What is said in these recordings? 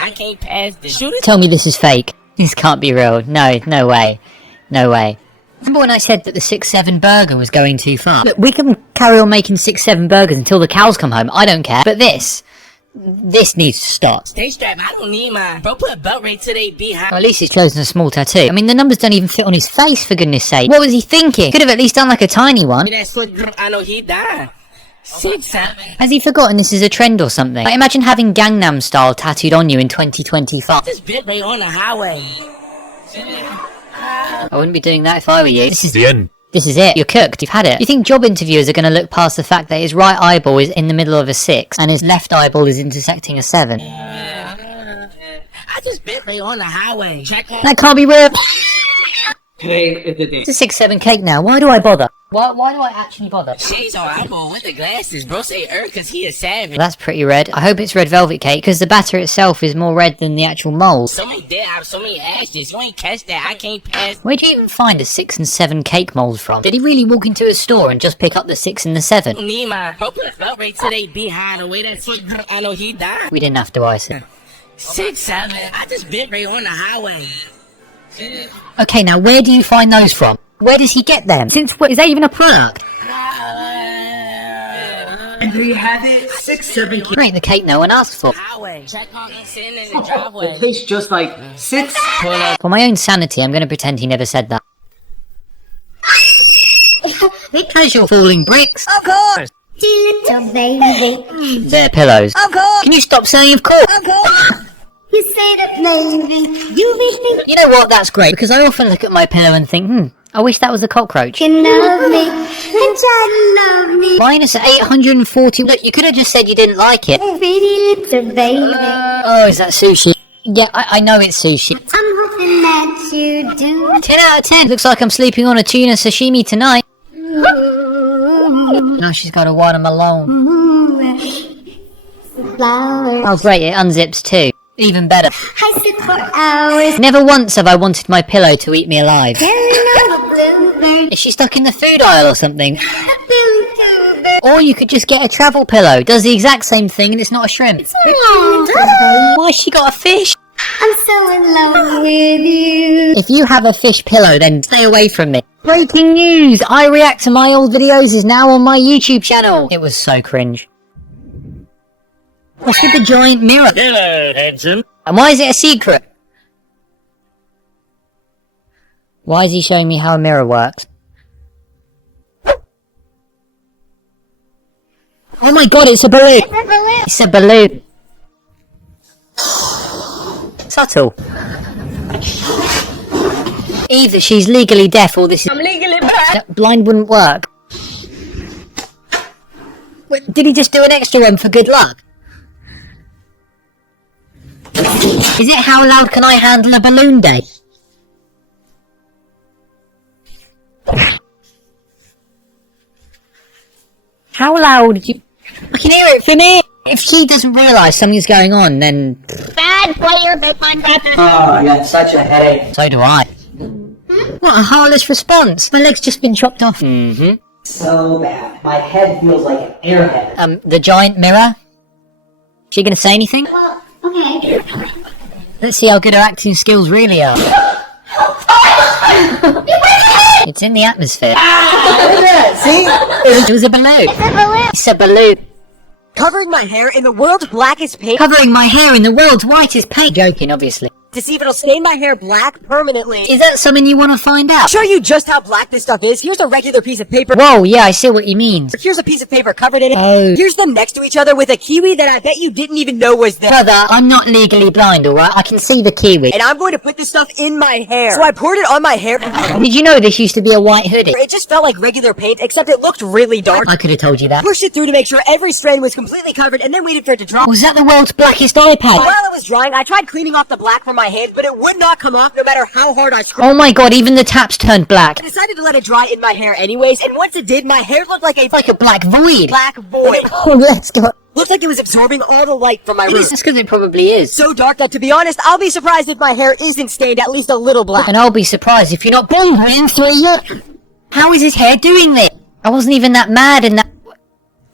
I can't pass this. Tell me this is fake. This can't be real. No, no way. No way. Remember when I said that the 6-7 burger was going too far? Look, we can carry on making 6-7 burgers until the cows come home. I don't care. But this needs to stop. Stay strapped. I don't need mine. Bro, put a belt right to they behind. Well, at least he's closing a small tattoo. I mean, the numbers don't even fit on his face, for goodness sake. What was he thinking? Could have at least done like a tiny one. That's what I know he died. 6-7. Has he forgotten this is a trend or something? Like, imagine having Gangnam Style tattooed on you in 2025. This bit right on the highway. I wouldn't be doing that if I were you. This is The end. This is it. You're cooked. You've had it. You think job interviewers are going to look past the fact that his right eyeball is in the middle of a 6 and his left eyeball is intersecting a 7? I just bit right on the highway. Check on. That can't be real. It's a 6-7 cake now. Why do I bother? Why do I actually bother? Shades on eyeball with the glasses. Bro say cause he a savage. Well, that's pretty red. I hope it's red velvet cake because the batter itself is more red than the actual mold. So many dead eyes, so many ashes. You ain't catch that. I can't pass. Where'd you even find a 6 and 7 cake mold from? Did he really walk into a store and just pick up the 6 and the 7? Need mine. Bro put a belt right to they behind. The way that foot, I know he died. We didn't have to ice it. 6-7. I just bit right on the highway. Okay, now where do you find those from? Where does he get them? Since what, is that even a product? And there you have it, 6-7 cake. Great, the cake no one asked for. Highway. Check on sitting in the driveway. It tastes just like 6. For my own sanity, I'm going to pretend he never said that. Because you're falling bricks. Of course! Little baby. They're pillows. Of course! Can you stop saying of course? Of course! You say that maybe you wish me You know what, that's great, because I often look at my pillow and think, I wish that was a cockroach. can love me and try to love me. Minus 840. Look, you could have just said you didn't like it. Pretty little baby. Oh, is that sushi? Yeah, I know it's sushi. I'm hoping that you do. 10 out of 10. Looks like I'm sleeping on a tuna sashimi tonight. Ooh, No, she's got a watermelon. flowers. Oh, great, it unzips too. Even better. I sit for hours. Never once have I wanted my pillow to eat me alive. Telling all the bluebirds. Is she stuck in the food aisle or something? Bluebirds. Or you could just get a travel pillow. Does the exact same thing and it's not a shrimp. Why she got a fish? I'm so in love with you. If you have a fish pillow, then stay away from me. Breaking news! I react to my old videos is now on my YouTube channel. It was so cringe. What's with the giant mirror? Hello, handsome. And why is it a secret? Why is he showing me how a mirror works? Oh my god, it's a balloon! It's a balloon. Subtle. Either she's legally deaf or this is... I'm legally blind. Blind wouldn't work. Wait, did he just do an extra one for good luck? Is it how loud can I handle a balloon day? How loud did you... I can hear it from here! If she doesn't realise something's going on, then... Bad player, big fun brother. Oh, I got such a headache. So do I. What a heartless response! My leg's just been chopped off. So bad. My head feels like an airhead. The giant mirror? She gonna say anything? Well, okay. Let's see how good her acting skills really are. It's in the atmosphere. See? It was a balloon. It's a balloon. It's a balloon. Covering my hair in the world's blackest paint Covering my hair in the world's whitest paint. Joking, obviously. to see if it'll stain my hair black permanently. Is that something you want to find I'll out? show you just how black this stuff is. Here's a regular piece of paper. Whoa, yeah, I see what you mean. Here's a piece of paper covered in it. Oh. Here's them next to each other with a kiwi that I bet you didn't even know was there. Brother, I'm not legally blind, alright? I can see the kiwi. And I'm going to put this stuff in my hair. So I poured it on my hair. Did you know this used to be a white hoodie? It just felt like regular paint, except it looked really dark. I could have told you that. Pushed it through to make sure every strand was completely covered and then waited for it to dry. Was that the world's blackest iPad? While it was drying, I tried cleaning off the black from my hands, but it would not come off no matter how hard I scrubbed. Oh my god, even the taps turned black. I decided to let it dry in my hair anyways, and once it did, my hair looked like a Black void. black void. Oh, let's go. Looked like it was absorbing all the light from my room. That's because it probably is. So dark that, to be honest, I'll be surprised if my hair isn't stained at least a little black. And I'll be surprised if you're not bald within 3 years. How is his hair doing this? I wasn't even that mad and that...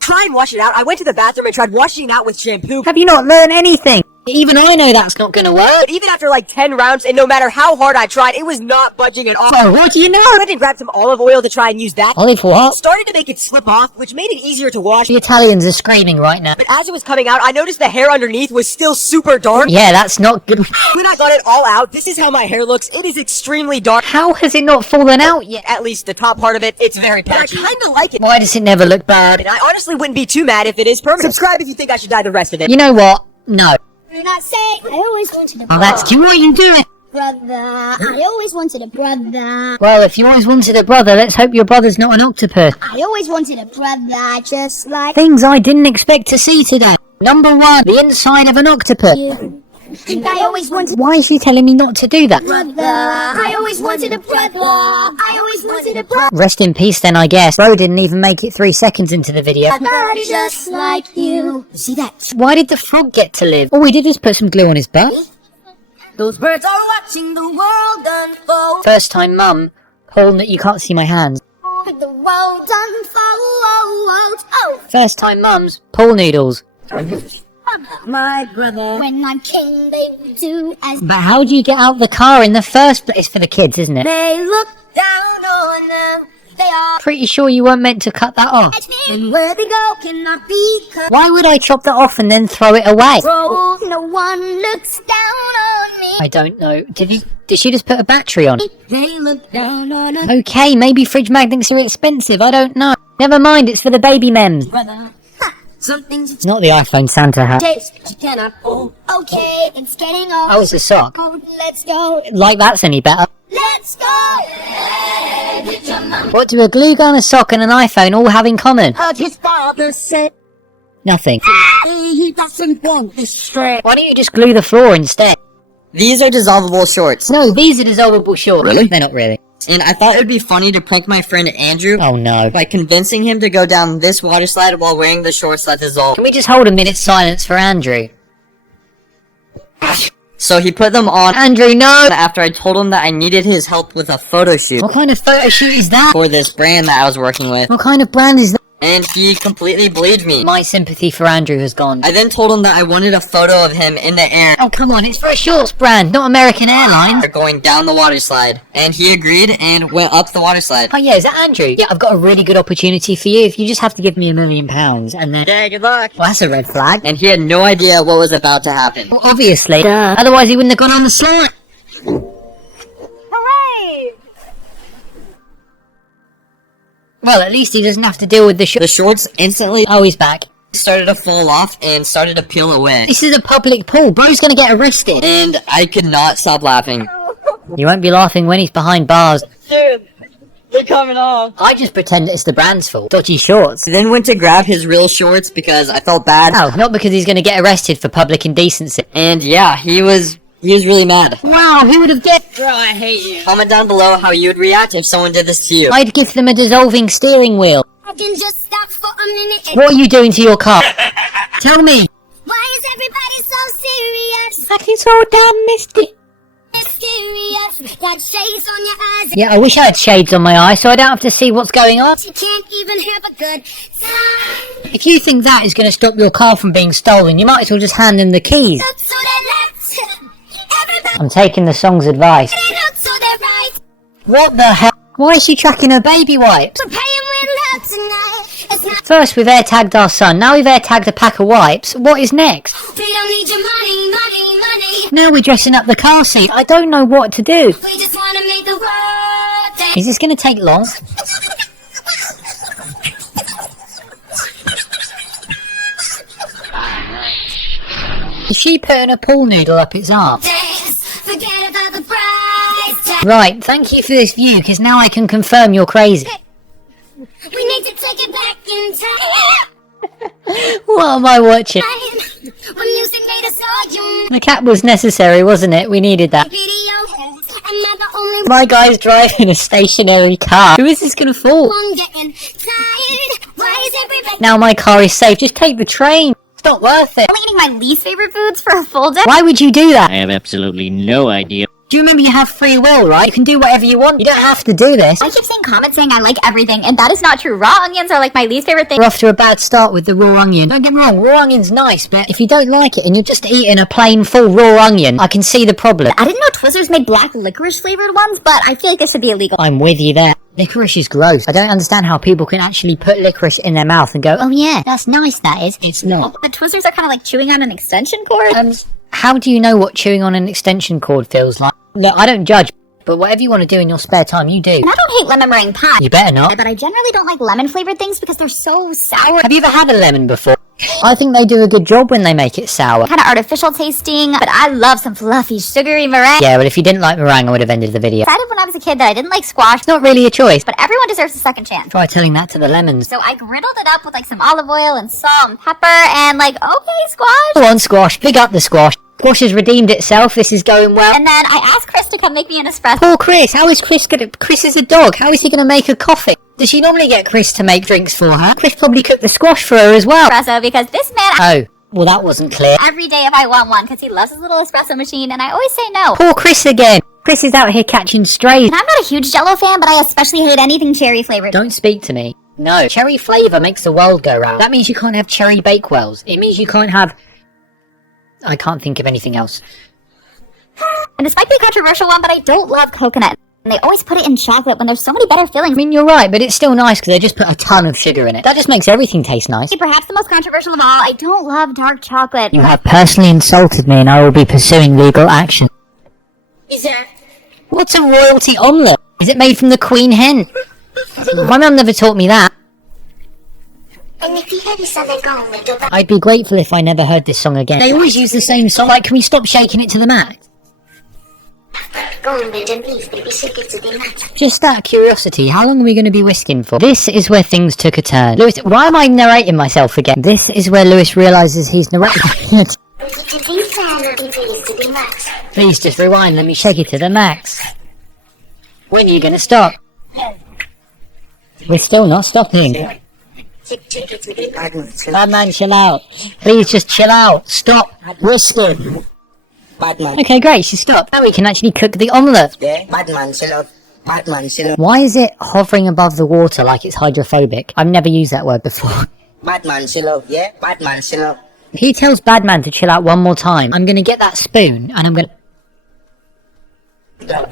Try and wash it out. I went to the bathroom and tried washing it out with shampoo. Have you not learned anything? Even I know that's not gonna work. But even after like 10 rounds, and no matter how hard I tried, it was not budging at all. Well, what do you know? I went and grabbed some olive oil to try and use that. Olive what? Started to make it slip off, which made it easier to wash. The Italians are screaming right now. But as it was coming out, I noticed the hair underneath was still super dark. Yeah, that's not good. When I got it all out, this is how my hair looks. It is extremely dark. How has it not fallen out yet? At least the top part of it, it's very patchy. But I kinda like it. Why does it never look bad? And I honestly wouldn't be too mad if it is permanent. Subscribe if you think I should dye the rest of it. You know what? No. And I say, I always wanted a Oh, brother. that's cute. What are you doing? I always wanted a brother. Well, if you always wanted a brother, let's hope your brother's not an octopus. I always wanted a brother, just like Things I didn't expect to see today. Number 1, the inside of an octopus. you. And I always wanted Why is she telling me not to do that? a brother. I always wanted a brother. I always wanted a brother. Rest in peace then, I guess. Bro didn't even make it 3 seconds into the video. Just like you. See that? Why did the frog get to live? All we did was put some glue on his butt. Those birds are watching the world unfold. First time mum, holding that you can't see my hands. The world unfold. Oh, First time mums, pool noodles. my brother. When I'm king, they will do as But how do you get out the car in the first place? It's for the kids, isn't it? they look down on them. They are Pretty sure you weren't meant to cut that off. and where they go cannot be cut. Why would I chop that off and then throw it away? No one looks down on me. I don't know. Did she just put a battery on? They look down on us, Okay, maybe fridge magnets are expensive. I don't know. Never mind, it's for the baby mems. brother. Ha, some things It's not the iPhone Santa hat. taste you cannot pull. Okay, it's getting off. Oh, it's a sock. Oh, let's go. Like that's any better. Let's go. What do a glue gun, a sock, and an iPhone all have in common? His father said Nothing. he doesn't want this straight. Why don't you just glue the floor instead? These are dissolvable shorts. No, these are dissolvable shorts. Really? They're not really. And I thought it would be funny to prank my friend Andrew Oh no. by convincing him to go down this water slide while wearing the shorts that dissolve. Can we just hold a minute's silence for Andrew? So he put them on Andrew, no! after I told him that I needed his help with a photo shoot What kind of photo shoot is that? for this brand that I was working with. What kind of brand is that? And he completely believed me. My sympathy for Andrew has gone. I then told him that I wanted a photo of him in the air Oh, come on, it's for a shorts brand, not American Airlines. going down the water slide. And he agreed and went up the water slide. Oh yeah, is that Andrew? Yeah, I've got a really good opportunity for you. If you just have to give me £1 million and then... Yeah, good luck. Well, that's a red flag. And he had no idea what was about to happen. Well, obviously. Otherwise he wouldn't have gone on the slide. Hooray! Well, at least he doesn't have to deal with the The shorts instantly Oh, he's back. started to fall off and started to peel away. This is a public pool. Bro's gonna get arrested. And I could not stop laughing. You won't be laughing when he's behind bars. Dude, they're coming off. I just pretend it's the brand's fault. Dodgy shorts. I then went to grab his real shorts because I felt bad. Oh, not because he's gonna get arrested for public indecency. And yeah, he was really mad. Wow, who would have guessed? Bro, I hate you. Comment down below how you would react if someone did this to you. I'd give them a dissolving steering wheel. I can just stop for a minute. What are you doing to your car? Tell me. Why is everybody so serious? Like it's all damn misty. Mysterious. Got shades on your eyes. Yeah, I wish I had shades on my eyes so I don't have to see what's going on. You can't even have a good time. If you think that is going to stop your car from being stolen, you might as well just hand them the keys. Look to the left. Everybody I'm taking the song's advice. look to the right. What the hell? Why is she tracking her baby wipes? We're paying real love tonight. It's not. First we've air tagged our son, now we've air tagged a pack of wipes. What is next? We don't need your money, money, money. Now we're dressing up the car seat. I don't know what to do. We just want to make the world dance. Is this going to take long? Is she putting a pool noodle up its arm? Dance. Forget about the price tag. Right, thank you for this view, because now I can confirm you're crazy. We need to take it back in time. What am I watching? When music made us all unite. The cat was necessary, wasn't it? We needed that. Video. I'm not the only My guy's driving a stationary car. Who is this going to fall? one getting tired. Why is everybody Now my car is safe, just take the train. It's not worth it. Only eating my least favorite foods for a full day. Why would you do that? I have absolutely no idea. Do you remember you have free will, right? You can do whatever you want. You don't have to do this. I keep seeing comments saying I like everything, and that is not true. Raw onions are like my least favorite thing. We're off to a bad start with the raw onion. Don't get me wrong, raw onion's nice, but if you don't like it and you're just eating a plain full raw onion, I can see the problem. I didn't know Twizzlers made black licorice flavored ones, but I feel like this should be illegal. I'm with you there. Licorice is gross. I don't understand how people can actually put licorice in their mouth and go, oh yeah, that's nice, that is. It's not. The Twizzlers are kind of like chewing on an extension cord. How do you know what chewing on an extension cord feels like? Look, I don't judge, but whatever you want to do in your spare time, you do. And I don't hate lemon meringue pie. You better not. But I generally don't like lemon flavored things because they're so sour. Have you ever had a lemon before? I think they do a good job when they make it sour. Kind of artificial tasting, but I love some fluffy, sugary meringue. Yeah, well, if you didn't like meringue, I would have ended the video. I decided when I was a kid that I didn't like squash, It's not really a choice. but everyone deserves a second chance. Try telling that to the lemons. So I griddled it up with like some olive oil and salt and pepper and like, okay, squash. Go on, squash. Big up the squash. Squash has redeemed itself. This is going well. And then I asked Chris to come make me an espresso. Poor Chris. How is Chris gonna... Chris is a dog. How is he gonna make a coffee? Does she normally get Chris to make drinks for her? Chris probably cooked the squash for her as well. Espresso because this man Oh. Well, that wasn't clear. every day if I want one because he loves his little espresso machine and I always say no. Poor Chris again. Chris is out here catching strays. And I'm not a huge Jell-O fan, but I especially hate anything cherry flavored. Don't speak to me. No. Cherry flavour makes the world go round. That means you can't have cherry bakewells. It means you can't have... I can't think of anything else. And this might be a controversial one, but I don't love coconut. And they always put it in chocolate when there's so many better fillings. I mean, you're right, but it's still nice because they just put a ton of sugar in it. That just makes everything taste nice. Perhaps the most controversial of all, I don't love dark chocolate. You have personally insulted me and I will be pursuing legal action. Is that? What's a royalty omelette? Is it made from the queen hen? My mum never taught me that. I'd be grateful if I never heard this song again. They always use the same song. Like, can we stop shaking it to the max? Just out of curiosity, how long are we going to be whisking for? This is where things took a turn. Lewis, why am I narrating myself again? This is where Lewis realises he's narrating. Please just rewind, let me shake it to the max. When are you going to stop? We're still not stopping. Bad man, chill out. Please just chill out. Stop whisking. Batman. Okay, great, she stopped. Now we can actually cook the omelette. Yeah, Batman, chill out. Batman, chill out. Why is it hovering above the water like it's hydrophobic? I've never used that word before. Batman, chill out. Yeah, Batman, chill out. If he tells Badman to chill out one more time, I'm gonna get that spoon and I'm gonna...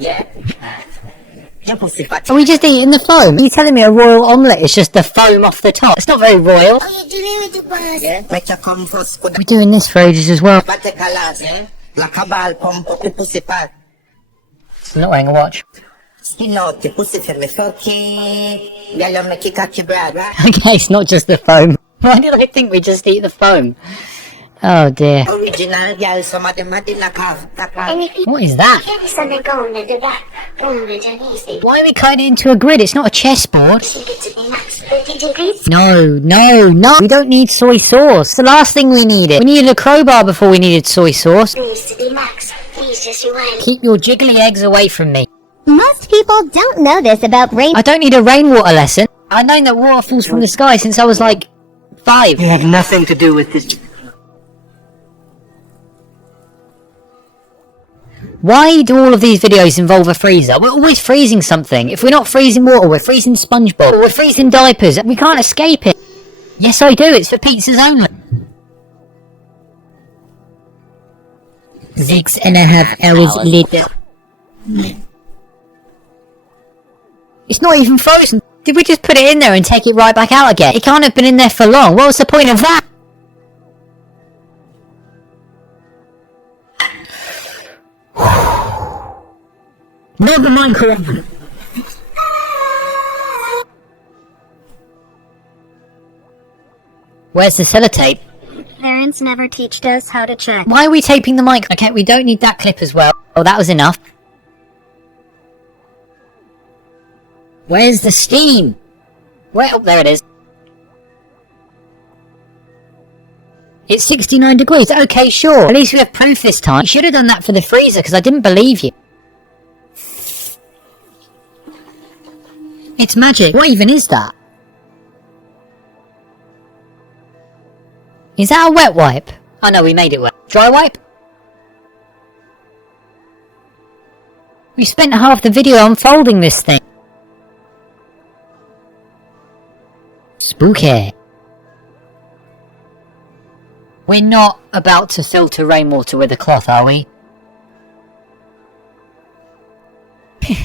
Yeah. Your pussy fat. Are we just eating the foam? Are you telling me a royal omelette is just the foam off the top? It's not very royal. Yeah, make your come first. We're doing this for ages as well. Bate colors, yeah. Like a ball pump up the pussy fat. I'm not wearing a watch. Spin out the pussy for me fucking. Girl, you make it cocky broad, right? Okay, it's not just the foam. Why did I think we just eat the foam? Oh dear. Original girl, some of them are the knockoff. What is that? Why are we cutting it into a grid? It's not a chessboard. No. We don't need soy sauce. It's the last thing we needed. We needed a crowbar before we needed soy sauce. Keep your jiggly eggs away from me. Most people don't know this about rain. I don't need a rainwater lesson. I've known that water falls from the sky since I was like 5. You have nothing to do with this. Why do all of these videos involve a freezer? We're always freezing something. If we're not freezing water, we're freezing SpongeBob. Or we're freezing diapers. We can't escape it. Yes, I do. It's for pizzas only. 6.5 hours later. It's not even frozen. Did we just put it in there and take it right back out again? It can't have been in there for long. What was the point of that? Not the Minecraft. Where's the sellotape? Parents never teached us how to check. Why are we taping the mic? Okay, we don't need that clip as well. Oh, that was enough. Where's the steam? Where? Oh, there it is. It's 69 degrees. Okay, sure. At least we have proof this time. You should have done that for the freezer because I didn't believe you. It's magic. What even is that? Is that a wet wipe? Oh no, we made it wet. Dry wipe? We spent half the video unfolding this thing. Spooky. We're not about to filter rainwater with a cloth, are we?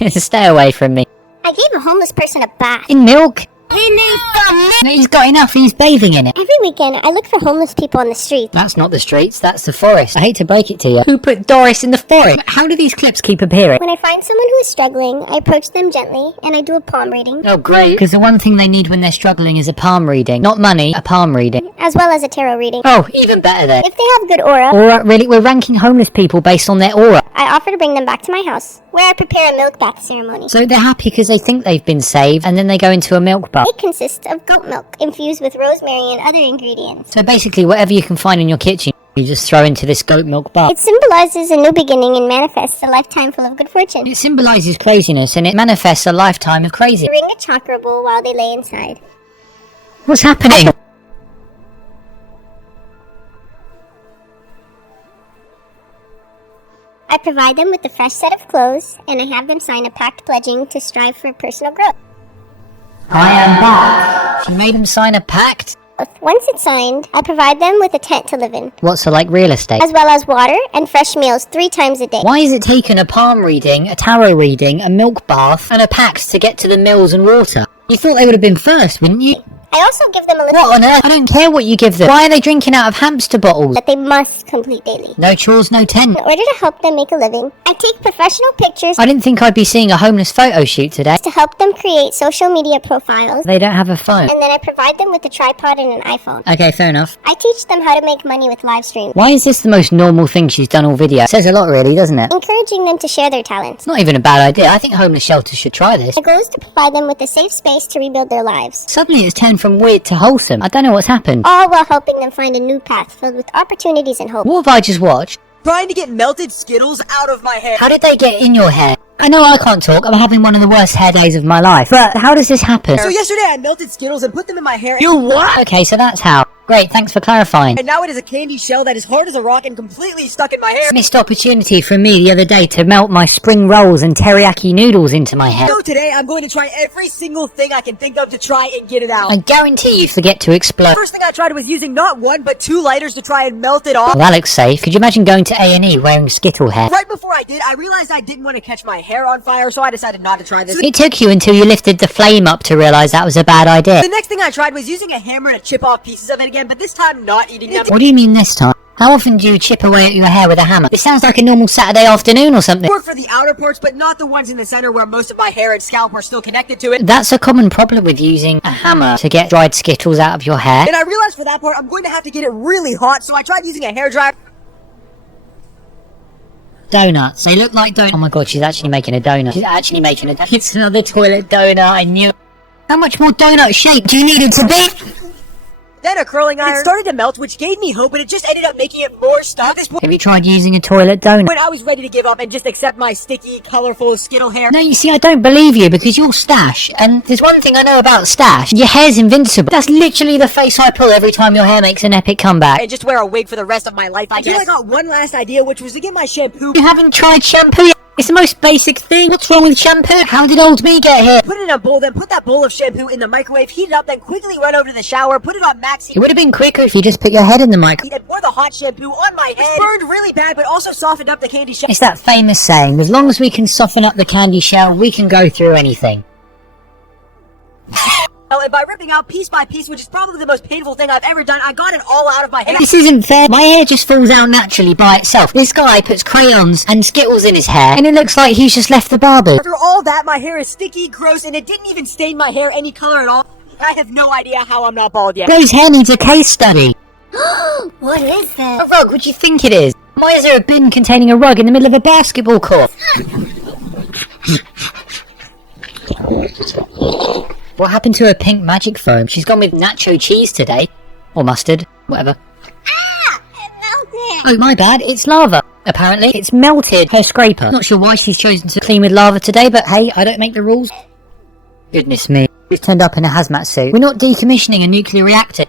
Stay away from me. I gave a homeless person a bath. In milk? He needs some milk. He's got enough, he's bathing in it. Every weekend, I look for homeless people on the street. That's not the streets, that's the forest. I hate to break it to you. Who put Doris in the forest? How do these clips keep appearing? When I find someone who is struggling, I approach them gently, and I do a palm reading, Oh, great. Because the one thing they need when they're struggling is a palm reading. Not money, a palm reading. as well as a tarot reading. Oh, even better then. If they have good aura, Aura? Really? We're ranking homeless people based on their aura. I offer to bring them back to my house, where I prepare a milk bath ceremony. So they're happy because they think they've been saved, and then they go into a milk bath. It consists of goat milk, infused with rosemary and other ingredients. So basically, whatever you can find in your kitchen, you just throw into this goat milk bath. It symbolizes a new beginning and manifests a lifetime full of good fortune. It symbolises craziness, and it manifests a lifetime of crazy. Ring a chakra bowl while they lay inside. What's happening? I provide them with a fresh set of clothes, and I have them sign a pact pledging to strive for personal growth. I am back. She made them sign a pact? Once it's signed, I provide them with a tent to live in, What's so like real estate? as well as water and fresh meals 3 times a day. Why is it taken a palm reading, a tarot reading, a milk bath, and a pact to get to the mills and water? You thought they would have been first, wouldn't you? I also give them a list What on earth? I don't care what you give them. Why are they drinking out of hamster bottles? that they must complete daily. No chores, no tent. In order to help them make a living, I take professional pictures I didn't think I'd be seeing a homeless photo shoot today. to help them create social media profiles, They don't have a phone. and then I provide them with a tripod and an iPhone. Okay, fair enough. I teach them how to make money with live streams, Why is this the most normal thing she's done all video? Says a lot really, doesn't it? encouraging them to share their talents. It's not even a bad idea. I think homeless shelters should try this. My goal is to provide them with a safe space to rebuild their lives, Suddenly it's turned from weird to wholesome. I don't know what's happened. all while helping them find a new path filled with opportunities and hope. What have I just watched? Trying to get melted Skittles out of my hair. How did they get in your hair? I know I can't talk. I'm having one of the worst hair days of my life. But how does this happen? So yesterday I melted Skittles and put them in my hair. You what? Okay, so that's how. Great, thanks for clarifying. And now it is a candy shell that is hard as a rock and completely stuck in my hair. Missed opportunity from me the other day to melt my spring rolls and teriyaki noodles into my hair. So today I'm going to try every single thing I can think of to try and get it out. I guarantee you forget to explode. First thing I tried was using not one but 2 lighters to try and melt it off. Well, that looks safe. Could you imagine going to A&E wearing Skittle hair? Right before I did, I realized I didn't want to catch my hair on fire, so I decided not to try this. It took you until you lifted the flame up to realise that was a bad idea. The next thing I tried was using a hammer to chip off pieces of it again, but this time not eating them. What do you mean this time? How often do you chip away at your hair with a hammer? It sounds like a normal Saturday afternoon or something. Work for the outer parts, but not the ones in the center where most of my hair and scalp were still connected to it. That's a common problem with using a hammer to get dried Skittles out of your hair. And I realized for that part, I'm going to have to get it really hot, so I tried using a hairdryer. Donuts. They look like donuts. Oh my god, she's actually making a donut. She's actually making a donut. It's another toilet donut, I knew. How much more donut shape do you need it to be? Then a curling iron. It started to melt, which gave me hope, but it just ended up making it more stuck. At this point, Have you tried using a toilet donut? when I was ready to give up and just accept my sticky, colorful Skittle hair. No, you see, I don't believe you because you're Stash, and there's one thing I know about Stash. Your hair's invincible. That's literally the face I pull every time your hair makes an epic comeback. And just wear a wig for the rest of my life, I guess. I got one last idea, which was to get my shampoo. You haven't tried shampoo yet? It's the most basic thing. What's wrong with shampoo? How did old me get here? Put it in a bowl, then put that bowl of shampoo in the microwave, heat it up, then quickly run over to the shower, put it on max heat, It would have been quicker if you just put your head in the microwave. and pour the hot shampoo on my head. It burned really bad, but also softened up the candy shell. It's that famous saying, as long as we can soften up the candy shell, we can go through anything. And by ripping out piece by piece, which is probably the most painful thing I've ever done, I got it all out of my hair. This isn't fair. My hair just falls out naturally by itself. This guy puts crayons and Skittles in his hair, and it looks like he's just left the barber. After all that, my hair is sticky, gross, and it didn't even stain my hair any color at all. I have no idea how I'm not bald yet. Rose hair needs a case study. What is A that? rug, what do you think it is? Why is there a bin containing a rug in the middle of a basketball court? What happened to her pink magic foam? She's gone with nacho cheese today. Or mustard. Whatever. Oh, my bad. It's lava. Apparently, it's melted her scraper. Not sure why she's chosen to clean with lava today, but hey, I don't make the rules. Goodness me. We've turned up in a hazmat suit. We're not decommissioning a nuclear reactor.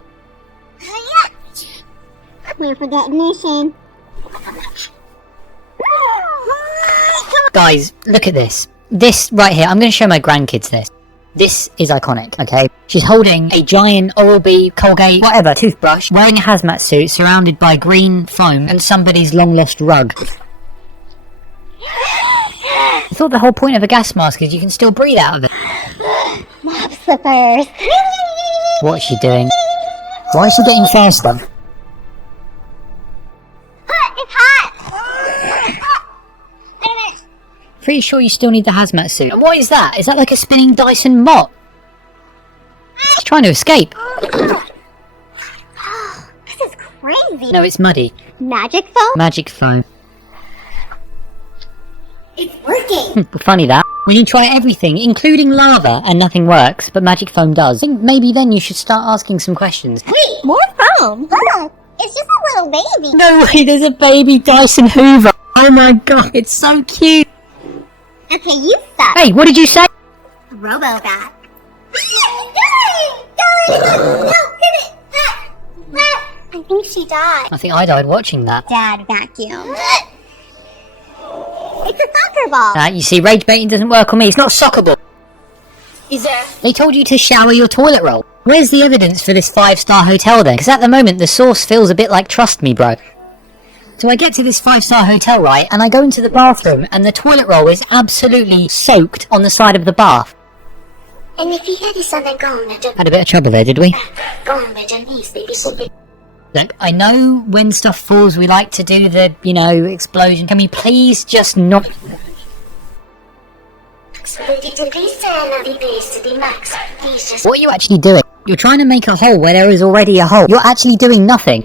Clear for detonation. Guys, look at this. This right here, I'm going to show my grandkids this. This is iconic, okay? She's holding a giant Oral-B, Colgate, whatever, toothbrush, wearing a hazmat suit, surrounded by green foam and somebody's long-lost rug. I thought the whole point of a gas mask is you can still breathe out of it. Mom slippers. What's she doing? Why is she getting faster? It's hot! Pretty sure you still need the hazmat suit. And what is that? Is that like a spinning Dyson mop? She's trying to escape. This is crazy. No, it's muddy. Magic foam? Magic foam. It's working. Funny that. When you try everything, including lava, and nothing works, but magic foam does. I think maybe then you should start asking some questions. Wait, more foam. Look, it's just a little baby. No way, there's a baby Dyson Hoover. Oh my god, it's so cute. Okay, you suck. Hey, what did you say? Robo-Vac. No, hit it. I think she died. I think I died watching that. Dad vacuum. It's a soccer ball. You see, rage baiting doesn't work on me. It's not soccer ball. Is there? They told you to shower your toilet roll. Where's the evidence for this 5-star hotel then? Because at the moment, the source feels a bit like trust me, bro. So I get to this 5-star hotel, right, and I go into the bathroom, and the toilet roll is absolutely soaked on the side of the bath. And if you had this on the ground, Had a bit of trouble there, did we? go on with your knees, baby. Look, I know when stuff falls, we like to do the, explosion. Can we please just not... What are you actually doing? You're trying to make a hole where there is already a hole. You're actually doing nothing.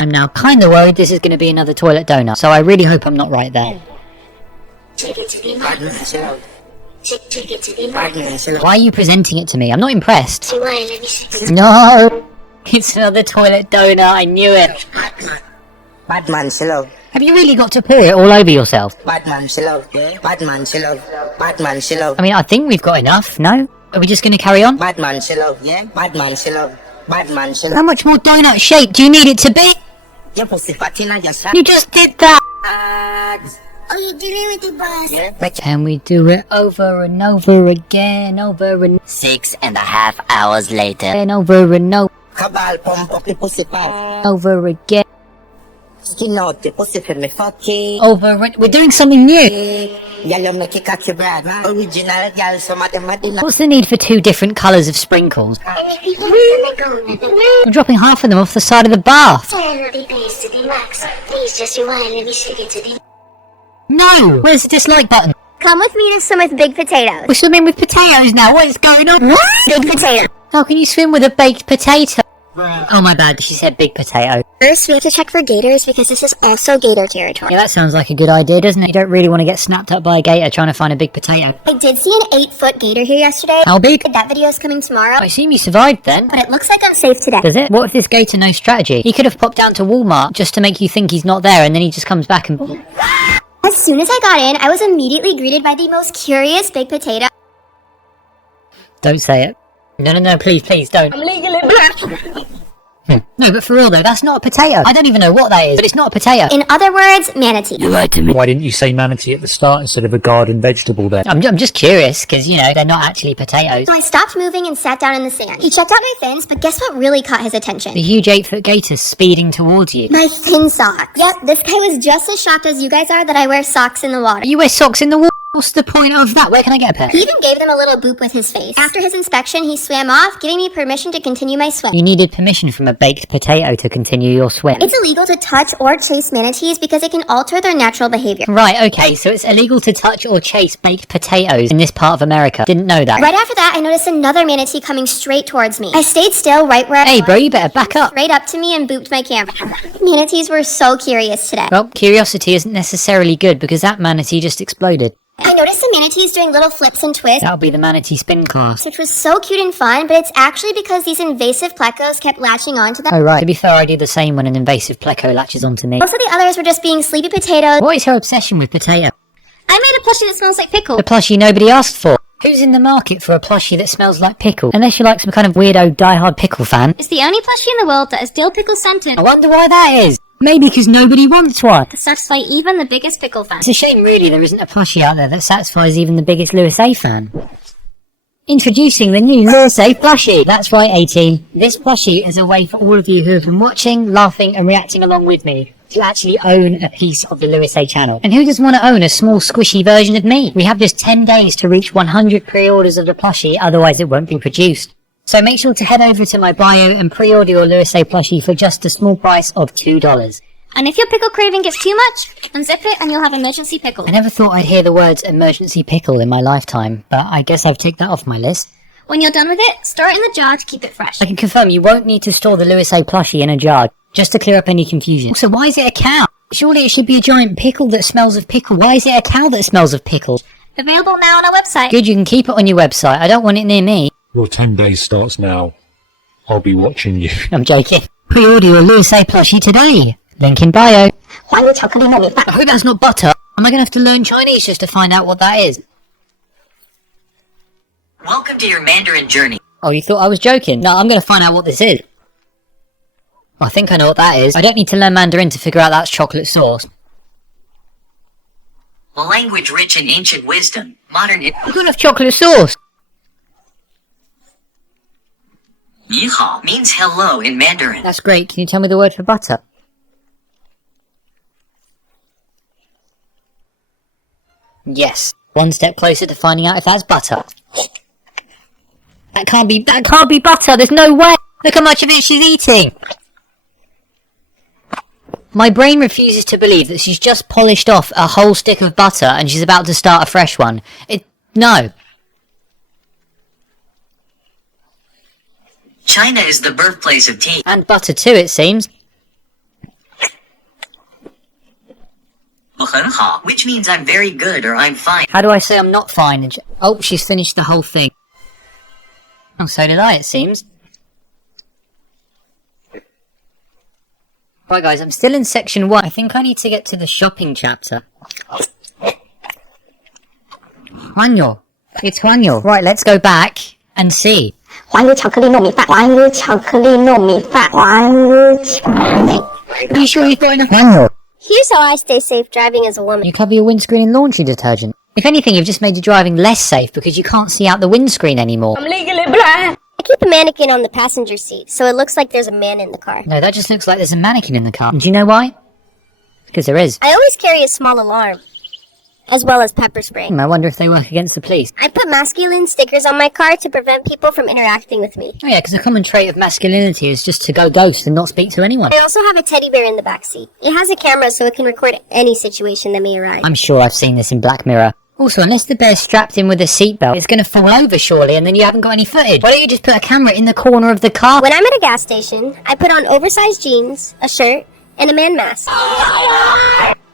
I'm now kind of worried this is going to be another toilet donut, so I really hope I'm not right there. Why are you presenting it to me? I'm not impressed. No! It's another toilet donut, I knew it. Batman, slow. Have you really got to pour it all over yourself? Batman, slow. Batman, slow. Batman, slow. I mean, I think we've got enough, no? Are we just going to carry on? Batman, slow. Yeah? Batman, slow. Batman, slow. How much more donut shape do you need it to be? Your pussy fat in your shot. You just did that! Oh, you did it with the bus. Yeah? Can we do it over and over again, over and 6.5 hours later. over and Cabal, pump up the pussy fat. over again, Skin out the pussy for me fucking. over and... We're doing something new! Yellow make it cocky brad, man. Original girl, some of them are dinner. What's the need for 2 different colours of sprinkles? I'm dropping half of them off the side of the bath! No! Where's the dislike button? Come with me to swim with big potatoes. We're swimming with potatoes now, what is going on? Big potato. How can you swim with a baked potato? Oh my bad, she said big potato. First, we have to check for gators because this is also gator territory. Yeah, that sounds like a good idea, doesn't it? You don't really want to get snapped up by a gator trying to find a big potato. I did see an 8-foot gator here yesterday. How big? That video is coming tomorrow, I assume you survived then. but it looks like I'm safe today. Does it? What if this gator knows strategy? He could have popped down to Walmart just to make you think he's not there and then he just comes back and... As soon as I got in, I was immediately greeted by the most curious big potato. Don't say it. No, please, don't. I'm legally black. No, but for real though, that's not a potato. I don't even know what that is, but it's not a potato. In other words, manatee. You lied to me. Why didn't you say manatee at the start instead of a garden vegetable then? I'm just curious, because, they're not actually potatoes. So I stopped moving and sat down in the sand. He checked out my fins, but guess what really caught his attention? The huge 8-foot gator's speeding towards you. My fin socks. Yep, this guy was just as shocked as you guys are that I wear socks in the water. You wear socks in the water? What's the point of that? Where can I get a pair? He even gave them a little boop with his face. After his inspection, he swam off, giving me permission to continue my swim. You needed permission from a baked potato to continue your swim. It's illegal to touch or chase manatees because it can alter their natural behavior. Right, okay, so it's illegal to touch or chase baked potatoes in this part of America. Didn't know that. Right after that, I noticed another manatee coming straight towards me. I stayed still right where I Hey was. bro, you better back up. Straight up to me and booped my camera. Manatees were so curious today. Well, curiosity isn't necessarily good because that manatee just exploded. I noticed the manatees doing little flips and twists, That'll be the manatee spin class. which was so cute and fun, but it's actually because these invasive plecos kept latching onto them. Oh right, to be fair, I do the same when an invasive pleco latches onto me. Most of the others were just being sleepy potatoes. What is her obsession with potato? I made a plushie that smells like pickle. The plushie nobody asked for. Who's in the market for a plushie that smells like pickle? Unless you're like some kind of weirdo die-hard pickle fan. It's the only plushie in the world that is dill pickle scented. I wonder why that is. Maybe because nobody wants one. To satisfy even the biggest pickle fan. It's a shame really there isn't a plushie out there that satisfies even the biggest Louisayy fan. Introducing the new Louisayy plushie. That's right, 18. This plushie is a way for all of you who have been watching, laughing and reacting along with me to actually own a piece of the Louisayy channel. And who doesn't want to own a small squishy version of me? We have just 10 days to reach 100 pre-orders of the plushie, otherwise it won't be produced. So make sure to head over to my bio and pre-order your Louisayy plushie for just a small price of $2. And if your pickle craving gets too much, unzip it and you'll have emergency pickle. I never thought I'd hear the words emergency pickle in my lifetime, but I guess I've ticked that off my list. When you're done with it, store it in the jar to keep it fresh. I can confirm you won't need to store the Louisayy plushie in a jar, just to clear up any confusion. Also, why is it a cow? Surely it should be a giant pickle that smells of pickle. Why is it a cow that smells of pickle? Available now on our website. Good, you can keep it on your website. I don't want it near me. Your 10 days starts now. I'll be watching you. I'm joking. Pre-order your Louisayy plushie today. Link in bio. Why would chocolate not be fat? I hope that's not butter. Am I going to have to learn Chinese just to find out what that is? Welcome to your Mandarin journey. Oh, you thought I was joking? No, I'm going to find out what this is. I think I know what that is. I don't need to learn Mandarin to figure out that's chocolate sauce. A language rich in ancient wisdom, modern... Good enough chocolate sauce. 你好 means hello in Mandarin. That's great. Can you tell me the word for butter? Yes. One step closer to finding out if that's butter. That can't be butter. There's no way. Look how much of it she's eating. My brain refuses to believe that she's just polished off a whole stick of butter and she's about to start a fresh one. No. China is the birthplace of tea. And butter too, it seems. 我很好, which means I'm very good or I'm fine. How do I say I'm not fine? Oh, she's finished the whole thing. Oh, so did I, it seems. Right guys, I'm still in section 1. I think I need to get to the shopping chapter. Juanyo. It's Juanyo. Right, let's go back and see. 环乳巧克力糯米饭，环乳巧克力糯米饭，环乳巧克力。 Are you sure you've got enough Juanyo? Here's how I stay safe driving as a woman. You cover your windscreen in laundry detergent. If anything, you've just made your driving less safe because you can't see out the windscreen anymore. I keep a mannequin on the passenger seat, so it looks like there's a man in the car. No, that just looks like there's a mannequin in the car. Do you know why? Because there is. I always carry a small alarm, as well as pepper spray. I wonder if they work against the police. I put masculine stickers on my car to prevent people from interacting with me. Oh yeah, because a common trait of masculinity is just to go ghost and not speak to anyone. I also have a teddy bear in the backseat. It has a camera so it can record any situation that may arise. I'm sure I've seen this in Black Mirror. Also, unless the bear's strapped in with a seatbelt, it's going to fall over surely and then you haven't got any footage. Why don't you just put a camera in the corner of the car? When I'm at a gas station, I put on oversized jeans, a shirt, and a man mask.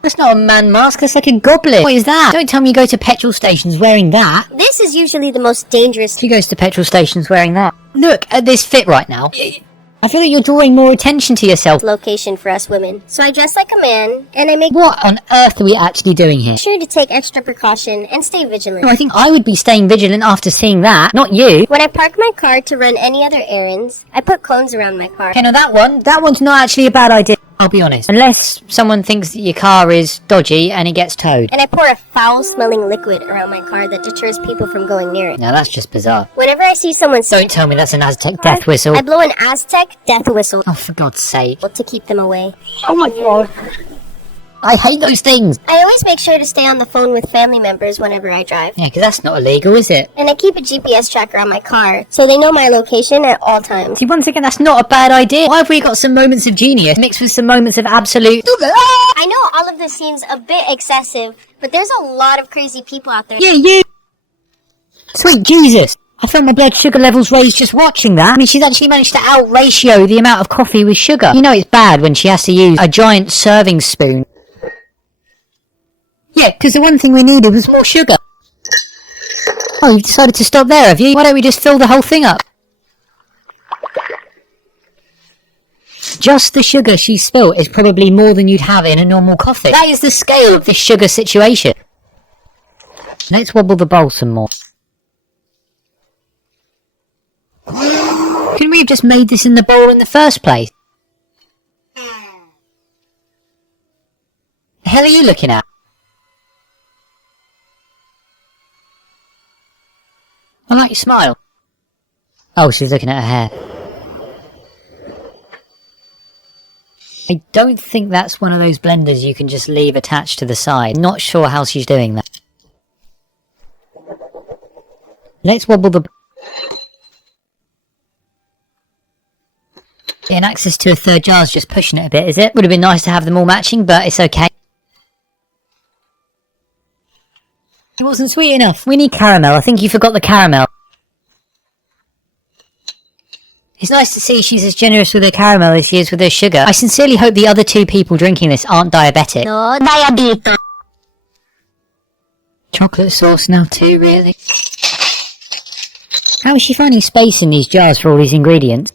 That's not a man mask, that's like a goblin. What is that? Don't tell me you go to petrol stations wearing that. This is usually the most dangerous. Who goes to petrol stations wearing that? Look at this fit right now. I feel like you're drawing more attention to yourself. Location for us women. So I dress like a man, and I make What on earth are we actually doing here? sure to take extra precaution and stay vigilant. No, I think I would be staying vigilant after seeing that, not you. When I park my car to run any other errands, I put cones around my car. Okay, now that one's not actually a bad idea. I'll be honest. Unless someone thinks that your car is dodgy and it gets towed. And I pour a foul-smelling liquid around my car that deters people from going near it. Now that's just bizarre. Whenever I see someone Don't tell me that's an Aztec death whistle. I blow an Aztec death whistle Oh, for God's sake. to keep them away. Oh my God. I hate those things. I always make sure to stay on the phone with family members whenever I drive. Yeah, because that's not illegal, is it? And I keep a GPS tracker on my car, so they know my location at all times. See, once again, that's not a bad idea. Why have we got some moments of genius mixed with some moments of absolute... I know all of this seems a bit excessive, but there's a lot of crazy people out there. Yeah, you... Sweet Jesus. I felt my blood sugar levels raised just watching that. I mean, she's actually managed to out-ratio the amount of coffee with sugar. You know it's bad when she has to use a giant serving spoon. Yeah, because the one thing we needed was more sugar. Oh, you've decided to stop there, have you? Why don't we just fill the whole thing up? Just the sugar she spilt is probably more than you'd have in a normal coffee. That is the scale of this sugar situation. Let's wobble the bowl some more. Couldn't we have just made this in the bowl in the first place? hell are you looking at? I like your smile. Oh, she's looking at her hair. I don't think that's one of those blenders you can just leave attached to the side. Not sure how she's doing that. Let's wobble the... Getting access to a third jar's just pushing it a bit, is it? Would have been nice to have them all matching, but it's okay. It wasn't sweet enough. We need caramel. I think you forgot the caramel. It's nice to see she's as generous with her caramel as she is with her sugar. I sincerely hope the other two people drinking this aren't diabetic. No diabetes. Chocolate sauce now too, really? How is she finding space in these jars for all these ingredients?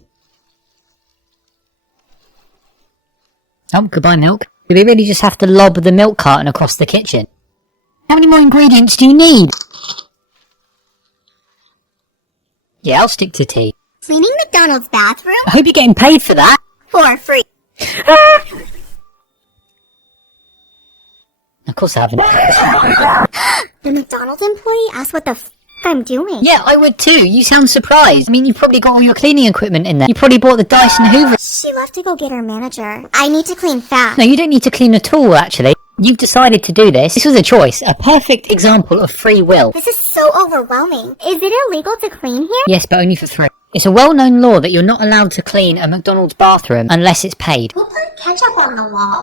Oh, goodbye milk. Do we really just have to lob the milk carton across the kitchen? How many more ingredients do you need? Yeah, I'll stick to tea. Cleaning McDonald's bathroom? I hope you're getting paid for that. For free. Of course I haven't. The McDonald's employee asked what the f I'm doing. Yeah, I would too. You sound surprised. I mean, you've probably got all your cleaning equipment in there. You probably bought the Dyson Hoover. She left to go get her manager. I need to clean fast. No, you don't need to clean at all, actually. You've decided to do this. This was a choice. A perfect example of free will. This is so overwhelming. Is it illegal to clean here? Yes, but only for free. It's a well-known law that you're not allowed to clean a McDonald's bathroom unless it's paid. Who put ketchup on the wall?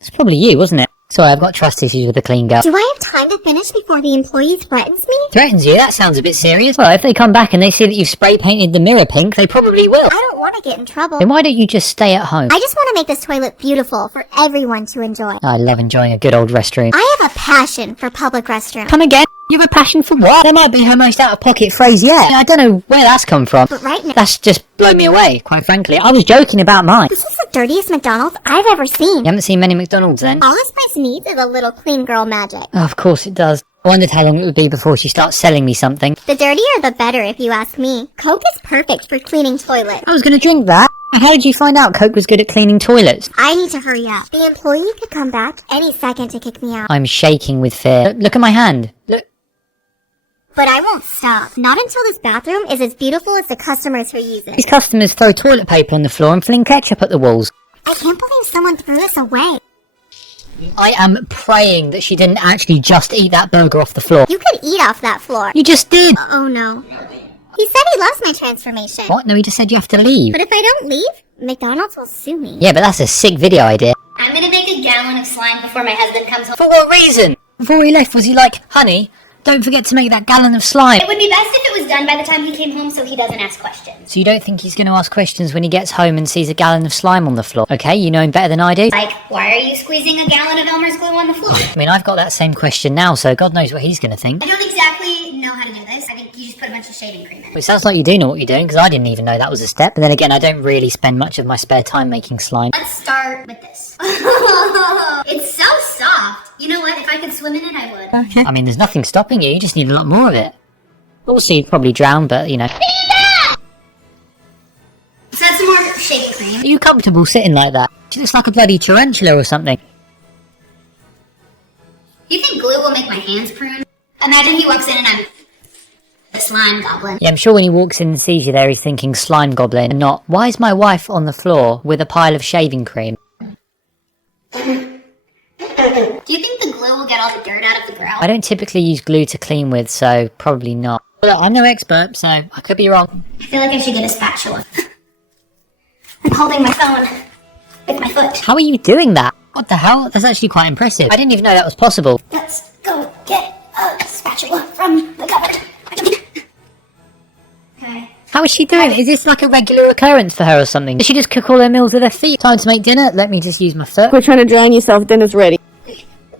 It's probably you, wasn't it? Sorry, I've got trust issues with the clean girl. Do I have time to finish before the employee threatens me? Threatens you? That sounds a bit serious. Well, if they come back and they see that you've spray painted the mirror pink, they probably will. I don't want to get in trouble. Then why don't you just stay at home? I just want to make this toilet beautiful for everyone to enjoy. I love enjoying a good old restroom. I have a passion for public restrooms. Come again? You have a passion for what? That might be her most out-of-pocket phrase yet. I don't know where that's come from. But right now, That's just blown me away, quite frankly. I was joking about mine. this is the dirtiest McDonald's I've ever seen. You haven't seen many McDonald's then? All this place needs is a little clean girl magic. Oh, of course it does. I wondered how long it would be before she starts selling me something. The dirtier the better if you ask me. Coke is perfect for cleaning toilets. I was going to drink that. And how did you find out Coke was good at cleaning toilets? I need to hurry up. The employee could come back any second to kick me out. I'm shaking with fear. Look at my hand. Look. But I won't stop. Not until this bathroom is as beautiful as the customers who use it. These customers throw toilet paper on the floor and fling ketchup at the walls. I can't believe someone threw this away. I am praying that she didn't actually just eat that burger off the floor. You could eat off that floor. You just did! Oh no. He said he loves my transformation. What? No, he just said you have to leave. But if I don't leave, McDonald's will sue me. Yeah, but that's a sick video idea. I'm gonna make a gallon of slime before my husband comes home. For what reason? Before he left, was he like, honey, don't forget to make that gallon of slime? It would be best if it was done by the time he came home so he doesn't ask questions. So you don't think he's going to ask questions when he gets home and sees a gallon of slime on the floor? Okay, you know him better than I do. Like, why are you squeezing a gallon of Elmer's glue on the floor? I mean, I've got that same question now, so God knows what he's going to think. I don't exactly know how to do this. I think you just put a bunch of shaving cream in it. It sounds like you do know what you're doing, because I didn't even know that was a step. But then again, I don't really spend much of my spare time making slime. Let's start with this. It's so soft. You know what? If I could swim in it, I would. Okay. I mean, there's nothing stopping you, you just need a lot more of it. Also, you'd probably drown, but, you know. So that's some more shaving cream. Are you comfortable sitting like that? She looks like a bloody tarantula or something. You think glue will make my hands prune? Imagine he walks in and I'm the slime goblin. Yeah, I'm sure when he walks in and sees you there, he's thinking slime goblin, and not, why is my wife on the floor with a pile of shaving cream? Do you think the glue will get all the dirt out of the grill? I don't typically use glue to clean with, so probably not. Well, I'm no expert, so I could be wrong. I feel like I should get a spatula. I'm holding my phone with my foot. How are you doing that? What the hell? That's actually quite impressive. I didn't even know that was possible. Let's go get a spatula from the cupboard. Okay. How is she doing? Is this like a regular occurrence for her or something? Does she just cook all her meals with her feet? Time to make dinner? Let me just use my foot. Quit trying to drown yourself, dinner's ready.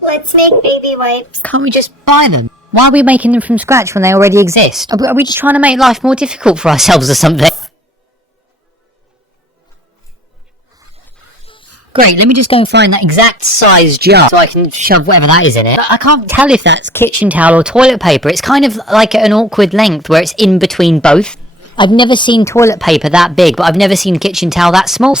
Let's make baby wipes. Can't we just buy them? Why are we making them from scratch when they already exist? Are we just trying to make life more difficult for ourselves or something? Great, let me just go and find that exact size jar so I can shove whatever that is in it. But I can't tell if that's kitchen towel or toilet paper. It's kind of like at an awkward length where it's in between both. I've never seen toilet paper that big, but I've never seen kitchen towel that small.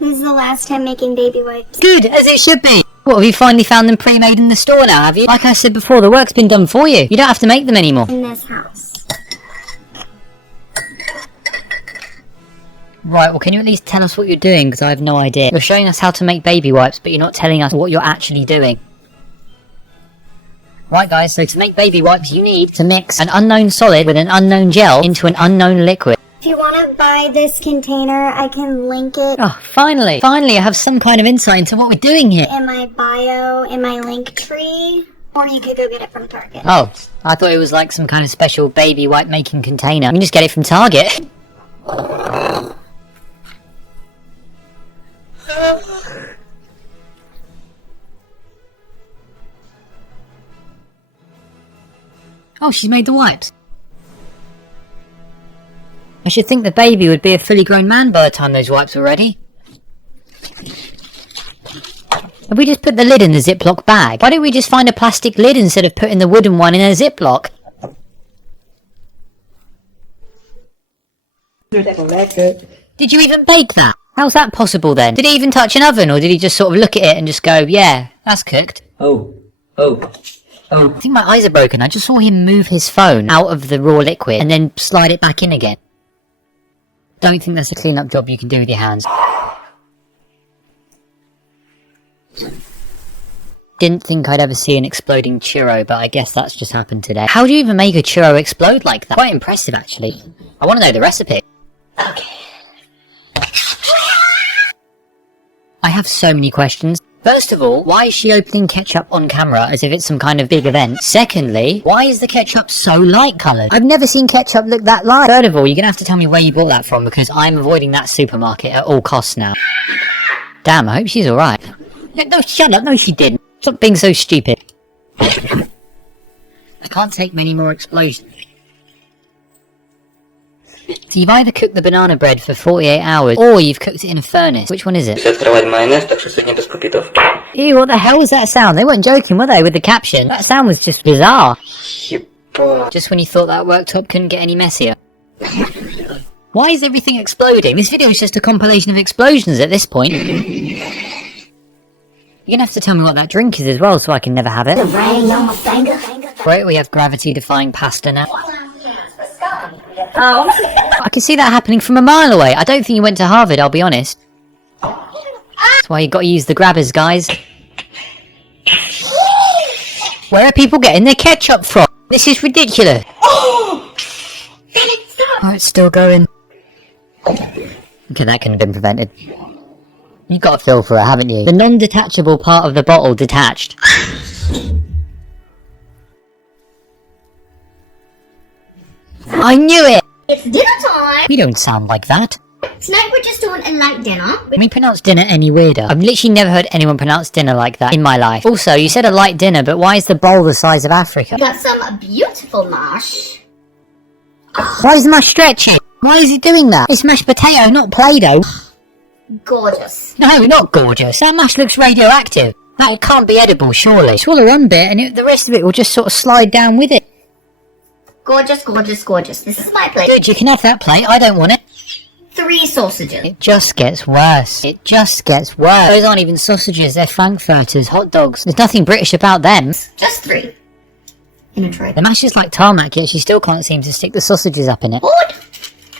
Who's the last time making baby wipes? Good, as it should be. What, have you finally found them pre-made in the store now, have you? Like I said before, the work's been done for you. You don't have to make them anymore. In this house. Right, well, can you at least tell us what you're doing? Because I have no idea. You're showing us how to make baby wipes, but you're not telling us what you're actually doing. Right, guys, so to make baby wipes, you need to mix an unknown solid with an unknown gel into an unknown liquid. If you want to buy this container, I can link it Oh, finally. Finally, I have some kind of insight into what we're doing here. in my bio, in my link tree, or you could go get it from Target. Oh, I thought it was like some kind of special baby wipe making container. You can just get it from Target. Oh, she's made the wipes. I should think the baby would be a fully grown man by the time those wipes were ready. If we just put the lid in the Ziploc bag, why don't we just find a plastic lid instead of putting the wooden one in a Ziploc? Did you even bake that? How's that possible then? Did he even touch an oven, or did he just sort of look at it and just go, yeah, that's cooked? I think my eyes are broken. I just saw him move his phone out of the raw liquid and then slide it back in again. Don't think that's a clean-up job you can do with your hands. Didn't think I'd ever see an exploding churro, but I guess that's just happened today. How do you even make a churro explode like that? Quite impressive, actually. I want to know the recipe. Okay. I have so many questions. First of all, why is she opening ketchup on camera as if it's some kind of big event? Secondly, why is the ketchup so light coloured? I've never seen ketchup look that light. Third of all, you're gonna have to tell me where you bought that from, because I'm avoiding that supermarket at all costs now. Damn, I hope she's alright. No, shut up. No, she didn't. Stop being so stupid. I can't take many more explosions. So you've either cooked the banana bread for 48 hours, or you've cooked it in a furnace. Which one is it? Ew, what the hell was that sound? They weren't joking, were they, with the caption? That sound was just bizarre. Just when you thought that worktop couldn't get any messier. Why is everything exploding? This video is just a compilation of explosions at this point. You're gonna have to tell me what that drink is as well, so I can never have it. Great, we have gravity-defying pasta now. I can see that happening from a mile away. I don't think you went to Harvard, I'll be honest. That's why you gotta use the grabbers, guys. Where are people getting their ketchup from? This is ridiculous. Oh, it's still going. Okay, that couldn't have been prevented. You've got a feel for it, haven't you? The non-detachable part of the bottle detached. I knew it! It's dinner time! We don't sound like that. Tonight we're just doing a light dinner. We pronounce dinner any weirder. I've literally never heard anyone pronounce dinner like that in my life. Also, you said a light dinner, but why is the bowl the size of Africa? We got some beautiful mash. Why is the mash stretching? Why is he doing that? It's mashed potato, not Play-Doh. Gorgeous. No, not gorgeous. That mash looks radioactive. That can't be edible, surely. Swallow one bit, and the rest of it will just sort of slide down with it. Gorgeous, gorgeous, gorgeous. This is my plate. Good, you can have that plate. I don't want it. 3 sausages. It just gets worse. It just gets worse. Those aren't even sausages, they're frankfurters, hot dogs. There's nothing British about them. Just 3. In a tray. The mash is like tarmac, yet she still can't seem to stick the sausages up in it. Good.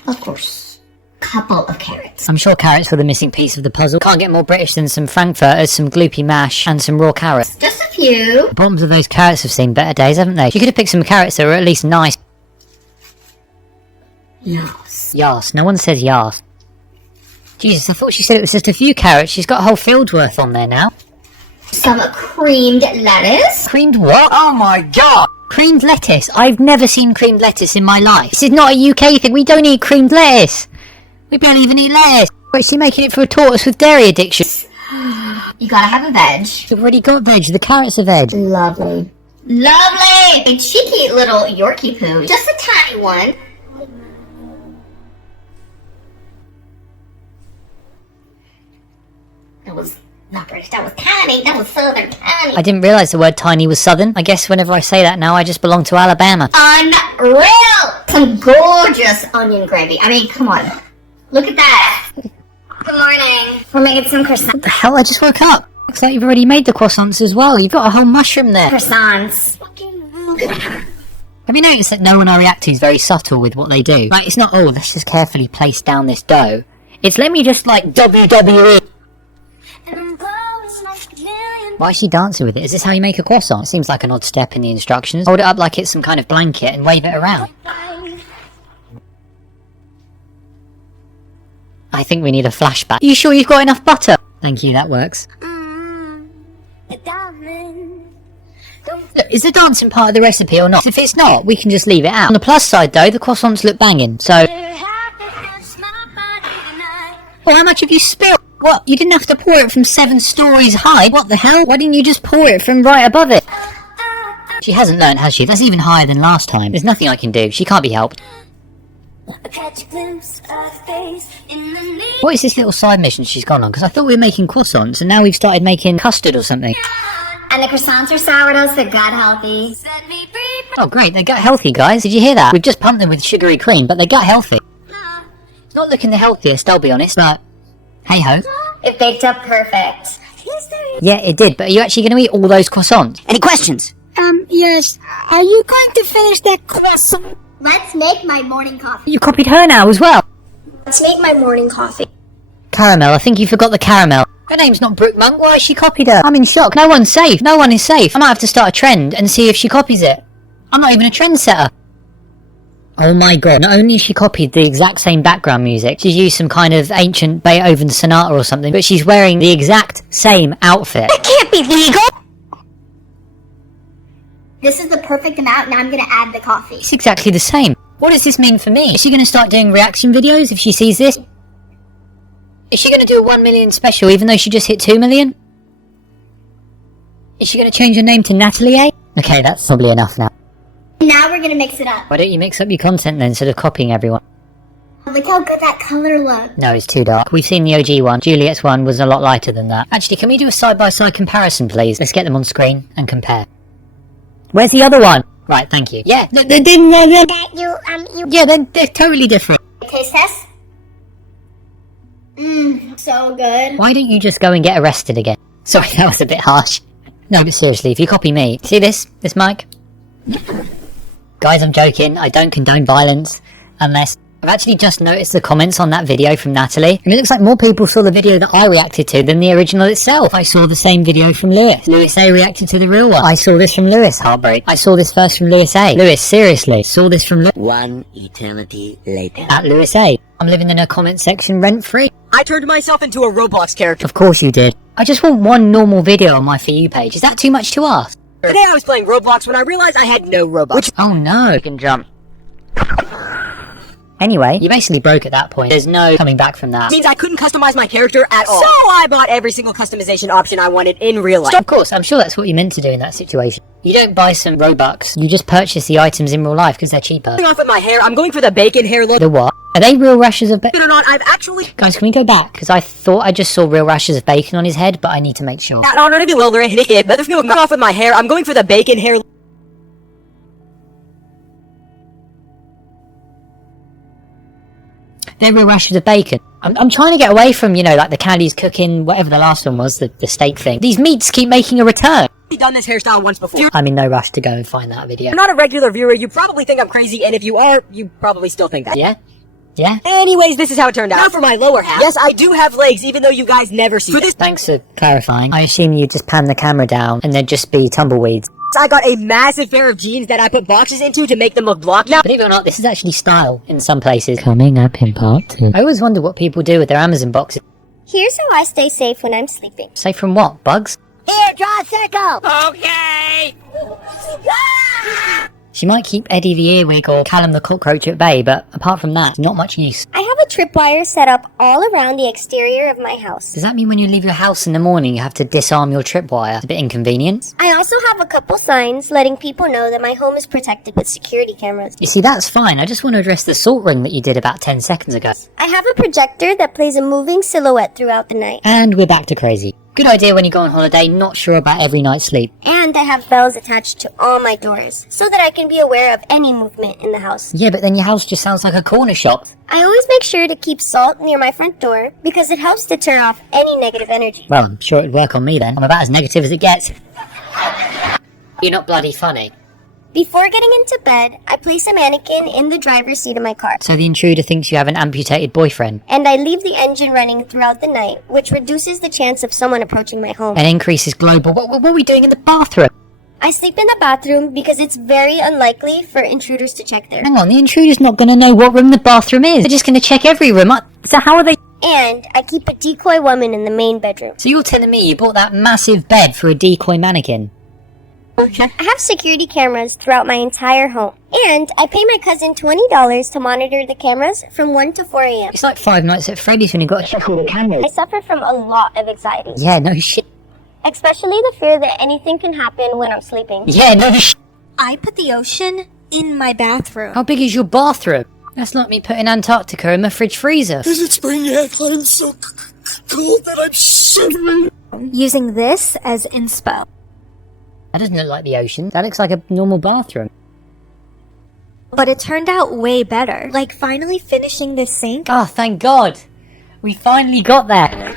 Of course. Couple of carrots. I'm sure carrots were the missing piece of the puzzle. Can't get more British than some frankfurters, some gloopy mash, and some raw carrots. Just a few. The bottoms of those carrots have seen better days, haven't they? You could have picked some carrots that were at least nice. Yes. Yas. No one says yas. Jesus, I thought she said it was just a few carrots. She's got a whole field's worth on there now. Some creamed lettuce. Creamed what? Oh my god! Creamed lettuce. I've never seen creamed lettuce in my life. This is not a UK thing. We don't eat creamed lettuce. We barely even eat lettuce. Wait, is she making it for a tortoise with dairy addiction? You gotta have a veg. She's already got veg. The carrots are veg. Lovely. Lovely! A cheeky little Yorkie poo. Just a tiny one. That was not British, that was tiny. That was southern tiny. I didn't realise the word tiny was southern. I guess whenever I say that now, I just belong to Alabama. Unreal! Some gorgeous onion gravy. I mean, come on. Look at that. Good morning. We're making some croissants. What the hell? I just woke up. Looks like you've already made the croissants as well. You've got a whole mushroom there. Croissants. Have you noticed that no one I react to is very subtle with what they do? Like, it's not, oh, let's just carefully place down this dough. It's let me just, like, WWE. Why is she dancing with it? Is this how you make a croissant? It seems like an odd step in the instructions. Hold it up like it's some kind of blanket and wave it around. I think we need a flashback. Are you sure you've got enough butter? Thank you, that works. Look, is the dancing part of the recipe or not? If it's not, we can just leave it out. On the plus side though, the croissants look banging, so... Oh, how much have you spilled? What? You didn't have to pour it from 7 stories high? What the hell? Why didn't you just pour it from right above it? She hasn't learned, has she? That's even higher than last time. There's nothing I can do. She can't be helped. What is this little side mission she's gone on? Because I thought we were making croissants and now we've started making custard or something. And the croissants are sourdoughs, they're gut healthy. Oh great, they're gut healthy, guys. Did you hear that? We've just pumped them with sugary cream, but they're gut healthy. It's not looking the healthiest, I'll be honest, but hey ho. It baked up perfect. Yeah, it did, but are you actually going to eat all those croissants? Any questions? Yes. Are you going to finish that croissant? Let's make my morning coffee. You copied her now as well. Let's make my morning coffee. Caramel, I think you forgot the caramel. Her name's not Brooke Monk, why has she copied her? I'm in shock. No one's safe. No one is safe. I might have to start a trend and see if she copies it. I'm not even a trendsetter. Oh my god, not only has she copied the exact same background music, she's used some kind of ancient Beethoven sonata or something, but she's wearing the exact same outfit. That can't be legal! This is the perfect amount, now I'm gonna add the coffee. It's exactly the same. What does this mean for me? Is she going to start doing reaction videos if she sees this? Is she going to do a 1 million special even though she just hit 2 million? Is she going to change her name to Natalie? Okay, that's probably enough now. Now we're gonna mix it up. Why don't you mix up your content then instead of copying everyone? Look how good that color looks. No, it's too dark. We've seen the OG one. Juliet's one was a lot lighter than that. Actually, can we do a side-by-side comparison, please? Let's get them on screen and compare. Where's the other one? Right, thank you. Yeah, Yeah, they're totally different. taste test? So good. Why don't you just go and get arrested again? Sorry, that was a bit harsh. No, but seriously, if you copy me... See this mic? Guys, I'm joking. I don't condone violence. Unless... I've actually just noticed the comments on that video from Natalie, and it looks like more people saw the video that I reacted to than the original itself. I saw the same video from Lewis. Louisayy reacted to the real one. I saw this from Lewis. Heartbreak. I saw this first from Louisayy. Lewis, seriously. Saw this from One eternity later. at Louisayy. I'm living in her comment section rent-free. I turned myself into a Roblox character. Of course you did. I just want one normal video on my For You page. Is that too much to ask? Today I was playing Roblox when I realized I had no Robux. Oh no. You can jump. Anyway, you basically broke at that point. There's no coming back from that. Means I couldn't customize my character at all. So I bought every single customization option I wanted in real life. Of course, I'm sure that's what you meant to do in that situation. You don't buy some Robux, you just purchase the items in real life because they're cheaper. Starting off with my hair, I'm going for the bacon hair look. The what? Are they real rashes of bacon? Believe it or not, I've actually... Guys, can we go back? Because I thought I just saw real rashes of bacon on his head, but I need to make sure. Not already bewildering, but if you off with my hair, I'm going for the bacon hair look. They're real rashes of bacon. I'm trying to get away from, you know, like the Candy's cooking, whatever the last one was, the steak thing. These meats keep making a return. I've done this hairstyle once before. If I'm in no rush to go and find that video. you're not a regular viewer, you probably think I'm crazy, and if you are, you probably still think that. Yeah? Yeah? Anyways, this is how it turned out. Now for my lower half. Yes, I do have legs, even though you guys never see them. Thanks for clarifying. I assume you just pan the camera down and there'd just be tumbleweeds. I got a massive pair of jeans that I put boxes into to make them look blocked. Now, Believe it or not, this is actually style in some places. Coming up in part 2. I always wonder what people do with their Amazon boxes. Here's how I stay safe when I'm sleeping. Safe from what? Bugs? Here, draw a circle! okay! She might keep Eddie the Earwig or Callum the Cockroach at bay, but apart from that, not much use. I have a tripwire set up all around the exterior of my house. Does that mean when you leave your house in the morning you have to disarm your tripwire? It's a bit inconvenient. I also have a couple signs letting people know that my home is protected with security cameras. You see, that's fine. I just want to address the salt ring that you did about 10 seconds ago. I have a projector that plays a moving silhouette throughout the night. And we're back to crazy. Good idea when you go on holiday, not sure about every night's sleep. And I have bells attached to all my doors, so that I can be aware of any movement in the house. Yeah, but then your house just sounds like a corner shop. I always make sure to keep salt near my front door, because it helps to turn off any negative energy. Well, I'm sure it'd work on me then. I'm about as negative as it gets. You're not bloody funny. Before getting into bed, I place a mannequin in the driver's seat of my car. So the intruder thinks you have an amputated boyfriend. And I leave the engine running throughout the night, which reduces the chance of someone approaching my home. And increases global... What are we doing in the bathroom? I sleep in the bathroom because it's very unlikely for intruders to check there. Hang on, the intruder's not going to know what room the bathroom is. They're just going to check every room. So how are they... And I keep a decoy woman in the main bedroom. So you're telling me you bought that massive bed for a decoy mannequin? I have security cameras throughout my entire home. And I pay my cousin $20 to monitor the cameras from 1 to 4 a.m. It's like Five Nights at Freddy's when you got to check all the cameras. I suffer from a lot of anxiety. Yeah, no shit. Especially the fear that anything can happen when I'm sleeping. Yeah, no shit. I put the ocean in my bathroom. How big is your bathroom? That's like me putting Antarctica in my fridge freezer. Is it spring yet? I'm so cold that I'm shivering. Using this as inspo. That doesn't look like the ocean. That looks like a normal bathroom. But it turned out way better. Like finally finishing this sink. Oh, thank God. We finally got there.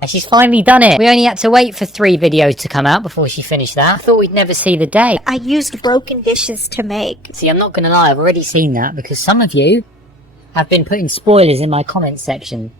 And she's finally done it. We only had to wait for 3 videos to come out before she finished that. I thought we'd never see the day. I used broken dishes to make. See, I'm not going to lie. I've already seen that because some of you have been putting spoilers in my comments section.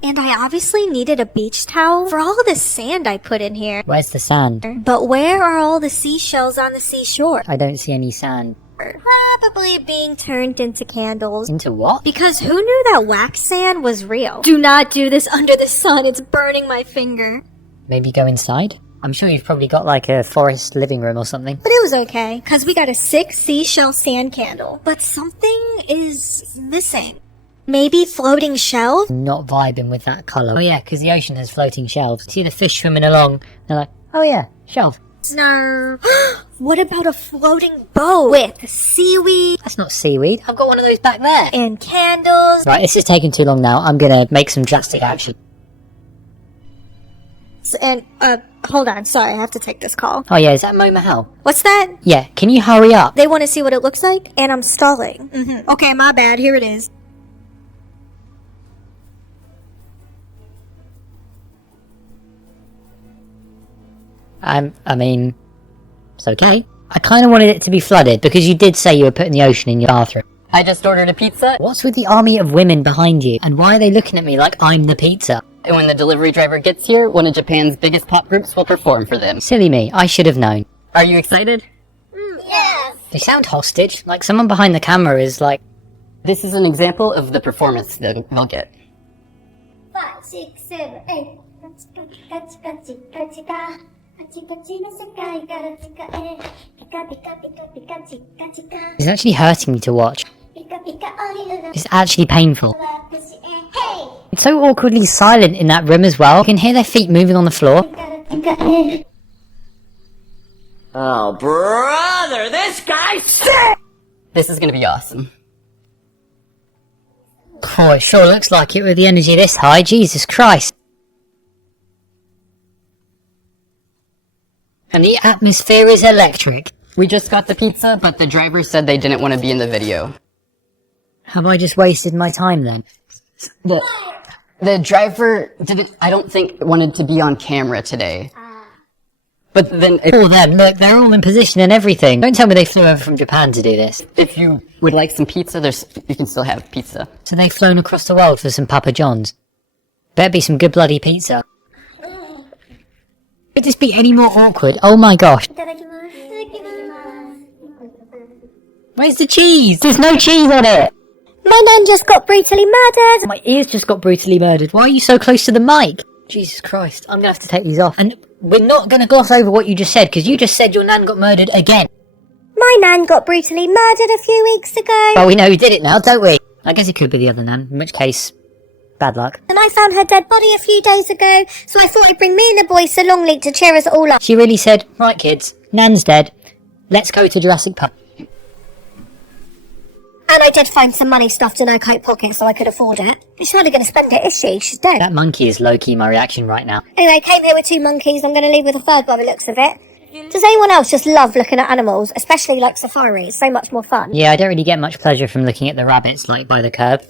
And I obviously needed a beach towel for all the sand I put in here. Where's the sand? But where are all the seashells on the seashore? I don't see any sand. Probably being turned into candles. Into what? Because who knew that wax sand was real? Do not do this under the sun. It's burning my finger. Maybe go inside? I'm sure you've probably got like a forest living room or something. But it was okay, because we got a 6 seashell sand candle. But something is missing. Maybe floating shells? Not vibing with that colour. Oh yeah, because the ocean has floating shelves. See the fish swimming along. They're like, oh yeah, shelf. No. What about a floating boat with seaweed? That's not seaweed. I've got one of those back there. And candles. Right, this is taking too long now. I'm gonna make some drastic action. And, hold on. Sorry, I have to take this call. Oh yeah, is that Mo Mahal? What's that? Yeah, can you hurry up? They want to see what it looks like, and I'm stalling. Okay, my bad. Here it is. I mean, it's okay. I kind of wanted it to be flooded because you did say you were putting the ocean in your bathroom. I just ordered a pizza. What's with the army of women behind you? And why are they looking at me like I'm the pizza? And when the delivery driver gets here, one of Japan's biggest pop groups will perform for them. Silly me, I should have known. Are you excited? Yes. They sound hostage, like someone behind the camera is like... This is an example of the performance they'll get. 5, 6, 7, 8. It's actually hurting me to watch. It's actually painful. It's so awkwardly silent in that room as well. You can hear their feet moving on the floor. Oh, brother, this guy's sick! This is gonna be awesome. Oh, it sure looks like it with the energy this high. Jesus Christ. And the atmosphere is electric. We just got the pizza, but the driver said they didn't want to be in the video. Have I just wasted my time then? The driver didn't, I don't think, wanted to be on camera today. But then, Oh, them, look, they're all in position and everything. Don't tell me they flew over from Japan to do this. if you would like some pizza, you can still have pizza. So they've flown across the world for some Papa John's. Better be some good bloody pizza. Could this be any more awkward? Oh my gosh. Where's the cheese? There's no cheese on it! My nan just got brutally murdered. My ears just got brutally murdered. Why are you so close to the mic? Jesus Christ, I'm gonna have to take these off. And we're not gonna gloss over what you just said, because you just said your nan got murdered again. My nan got brutally murdered a few weeks ago. Well, we know who did it now, don't we? I guess it could be the other nan, in which case, bad luck. And I found her dead body a few days ago, so I thought I'd bring me and the boys to Longleat to cheer us all up. She really said, right kids, nan's dead, let's go to Jurassic Park. And I did find some money stuffed in her coat pocket so I could afford it. She's hardly going to spend it, is she? She's dead. That monkey is low-key my reaction right now. Anyway, I came here with 2 monkeys. I'm going to leave with a third by the looks of it. Does anyone else just love looking at animals, especially like safari? It's so much more fun. Yeah, I don't really get much pleasure from looking at the rabbits, like, by the curb.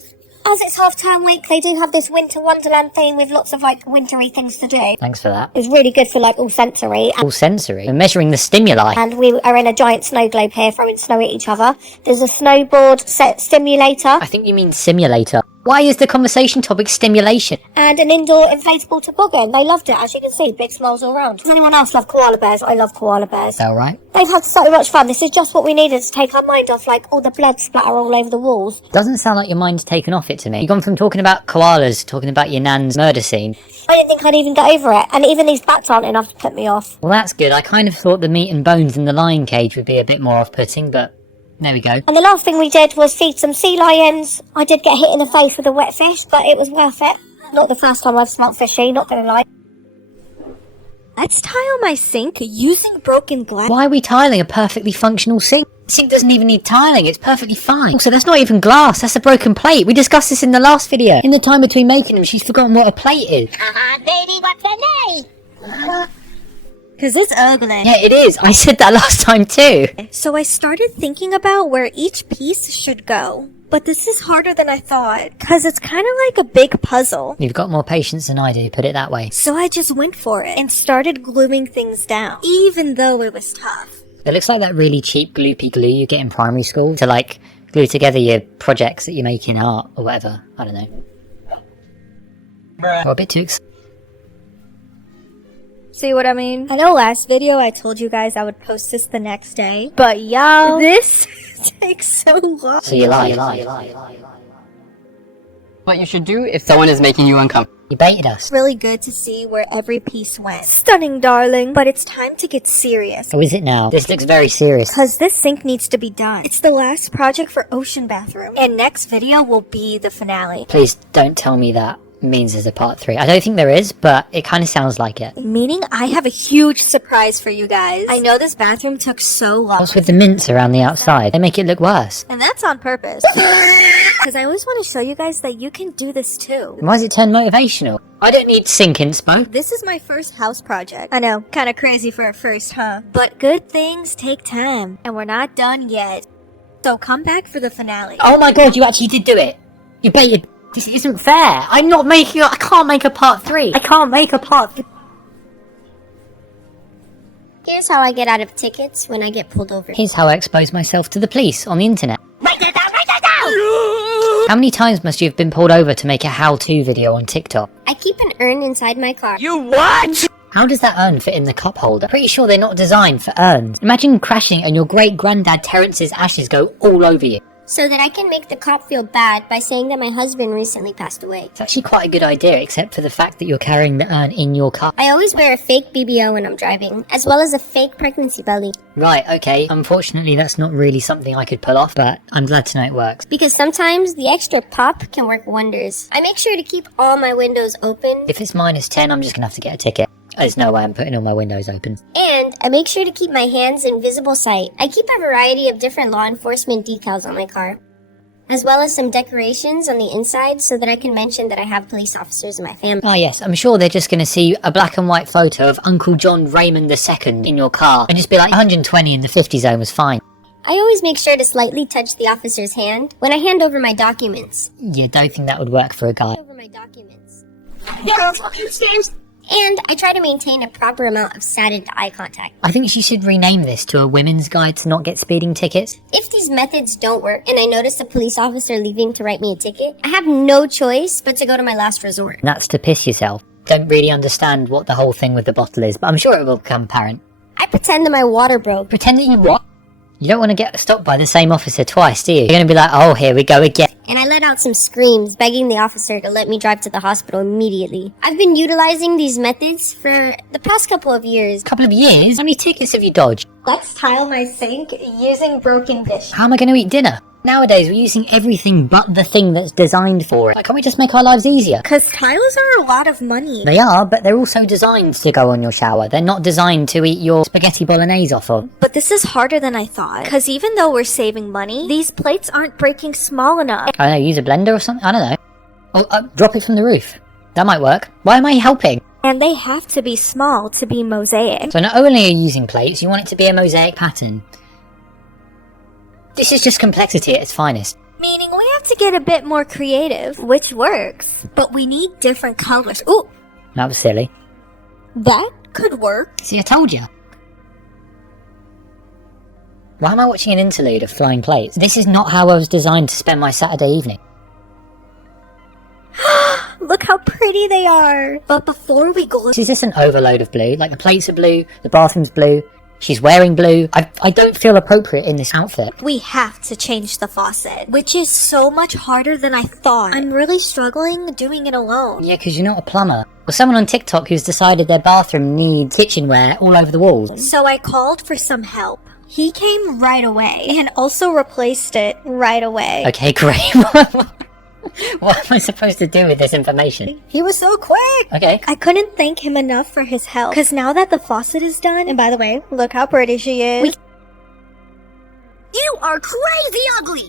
As it's half-term week, they do have this winter wonderland theme with lots of like wintry things to do. Thanks for that. It's really good for like all sensory. All sensory? We're measuring the stimuli. And we are in a giant snow globe here, throwing snow at each other. There's a snowboard set simulator. I think you mean simulator. Why is the conversation topic stimulation? And an indoor inflatable toboggan. They loved it, as you can see. Big smiles all around. Does anyone else love koala bears? I love koala bears. Alright. They've had so much fun. This is just what we needed to take our mind off, like, all the blood splatter all over the walls. Doesn't sound like your mind's taken off it to me. You've gone from talking about koalas to talking about your nan's murder scene. I didn't think I'd even get over it. And even these bats aren't enough to put me off. Well, that's good. I kind of thought the meat and bones in the lion cage would be a bit more off-putting, but there we go. And the last thing we did was feed some sea lions. I did get hit in the face with a wet fish, but it was worth it. Not the first time I've smelt fishy, not gonna lie. Let's tile my sink using broken glass. Why are we tiling a perfectly functional sink? The sink doesn't even need tiling, it's perfectly fine. Also, that's not even glass, that's a broken plate. We discussed this in the last video. In the time between making them, she's forgotten what a plate is. Baby, what's your name? Because it's ugly. Yeah, it is. I said that last time too. So I started thinking about where each piece should go. But this is harder than I thought, because it's kind of like a big puzzle. You've got more patience than I do, put it that way. So I just went for it and started gluing things down, even though it was tough. It looks like that really cheap gloopy glue you get in primary school to like glue together your projects that you make in art or whatever. I don't know. Or a bit too excited. See what I mean? I know last video I told you guys I would post this the next day, but y'all, this takes so long. So you lie. What you should do if someone is making you uncomfortable. You baited us. It's really good to see where every piece went. Stunning, darling. But it's time to get serious. Oh, is it now? This looks very serious. Because this sink needs to be done. It's the last project for Ocean Bathroom. And next video will be the finale. Please don't tell me that means there's a part 3. I don't think there is, but it kind of sounds like it. Meaning I have a huge surprise for you guys. I know this bathroom took so long. What's with the mints around the outside? They make it look worse. And that's on purpose. Because I always want to show you guys that you can do this too. Why does it turn motivational? I don't need sink inspo. This is my first house project. I know, kind of crazy for a first, huh? But good things take time. And we're not done yet. So come back for the finale. Oh my god, you actually did do it. You baited. This isn't fair. I can't make a part 3. I can't make a part 3. Here's how I get out of tickets when I get pulled over. Here's how I expose myself to the police on the internet. How many times must you have been pulled over to make a how-to video on TikTok? I keep an urn inside my car. You what? How does that urn fit in the cup holder? Pretty sure they're not designed for urns. Imagine crashing and your great-granddad Terrence's ashes go all over you. So that I can make the cop feel bad by saying that my husband recently passed away. It's actually quite a good idea, except for the fact that you're carrying the urn in your car. I always wear a fake BBL when I'm driving, as well as a fake pregnancy belly. Right, okay. Unfortunately, that's not really something I could pull off, but I'm glad to know it works. Because sometimes the extra pop can work wonders. I make sure to keep all my windows open. If it's -10, I'm just gonna have to get a ticket. There's no way I'm putting all my windows open. And I make sure to keep my hands in visible sight. I keep a variety of different law enforcement decals on my car, as well as some decorations on the inside so that I can mention that I have police officers in my family. Ah yes, I'm sure they're just going to see a black and white photo of Uncle John Raymond II in your car and just be like, 120 in the 50 zone was fine. I always make sure to slightly touch the officer's hand when I hand over my documents. Yeah, don't think that would work for a guy. Over my documents. And I try to maintain a proper amount of saddened eye contact. I think she should rename this to a women's guide to not get speeding tickets. If these methods don't work and I notice a police officer leaving to write me a ticket, I have no choice but to go to my last resort. And that's to piss yourself. Don't really understand what the whole thing with the bottle is, but I'm sure it will become apparent. I pretend that my water broke. Pretend that you what? You don't want to get stopped by the same officer twice, do you? You're going to be like, oh, here we go again. And I let out some screams, begging the officer to let me drive to the hospital immediately. I've been utilizing these methods for the past couple of years. Couple of years? How many tickets have you dodged? Let's tile my sink using broken dishes. How am I going to eat dinner? Nowadays, we're using everything but the thing that's designed for it. Like, can't we just make our lives easier? Cause tiles are a lot of money. They are, but they're also designed to go on your shower. They're not designed to eat your spaghetti bolognese off of. But this is harder than I thought. Cause even though we're saving money, these plates aren't breaking small enough. I don't know, use a blender or something? I don't know. Oh, drop it from the roof. That might work. Why am I helping? And they have to be small to be mosaic. So not only are you using plates, you want it to be a mosaic pattern. This is just complexity at its finest. Meaning we have to get a bit more creative, which works. But we need different colors. Ooh, That was silly. that could work. See, I told you. Why am I watching an interlude of flying plates? This is not how I was designed to spend my Saturday evening. Look how pretty they are. But before we go, Is this an overload of blue? Like the plates are blue, the bathroom's blue, she's wearing blue. I don't feel appropriate in this outfit. we have to change the faucet, which is so much harder than I thought. I'm really struggling doing it alone. Yeah, because you're not a plumber. Or someone on TikTok who's decided their bathroom needs kitchenware all over the walls. So I called for some help. He came right away and also replaced it right away. Okay, great. What am I supposed to do with this information? He was so quick. Okay. I couldn't thank him enough for his help. Cause now that the faucet is done, and by the way, look how pretty she is. You are crazy ugly!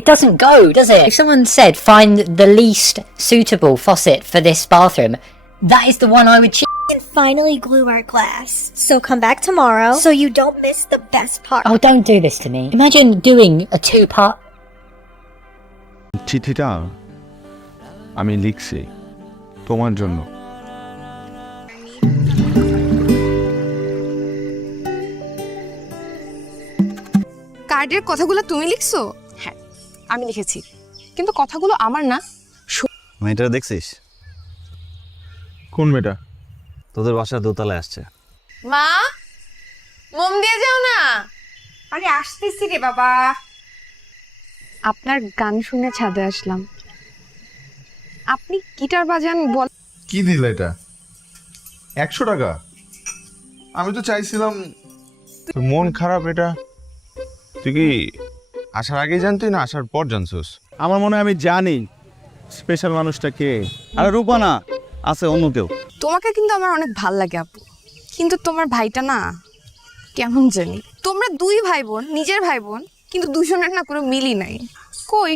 It doesn't go, does it? If someone said, find the least suitable faucet for this bathroom, that is the one I would choose. And finally glue our glass. So come back tomorrow so you don't miss the best part. Oh, don't do this to me. Imagine doing a two-part... চিঠিটা আমি লিখছি তোমার জন্য। কার্ডের কথাগুলো তুমি লিখছো? হ্যাঁ, আমি লিখেছি, কিন্তু কথাগুলো আমার না। মেয়েটা দেখছিস? কোন মেয়েটা? তোদের বাসার দোতলায় আসছে। মা, মোম দিয়ে যাও না। আরে আসতেছি রে বাবা। আপনার গান শুনে ছাদে আসলাম। আপনি গিটার বাজান বল। কি দিল এটা? 100 টাকা? আমি তো চাইছিলাম। তোর মন খারাপ এটা? তুই কি আসার আগেই জানতি না আসার পর জানছস? আমার মনে হয় আমি জানি স্পেশাল মানুষটা কে। আরে রূপা না, আছে অন্য কেউ। তোমাকে কিন্তু আমার অনেক ভাল লাগে আপু, কিন্তু তোমার ভাইটা না কেমন জানি। তোমরা দুই ভাই বোন, নিজের ভাই বোন, কিন্তু দুজনের না কোনো মিলই নাই। কই,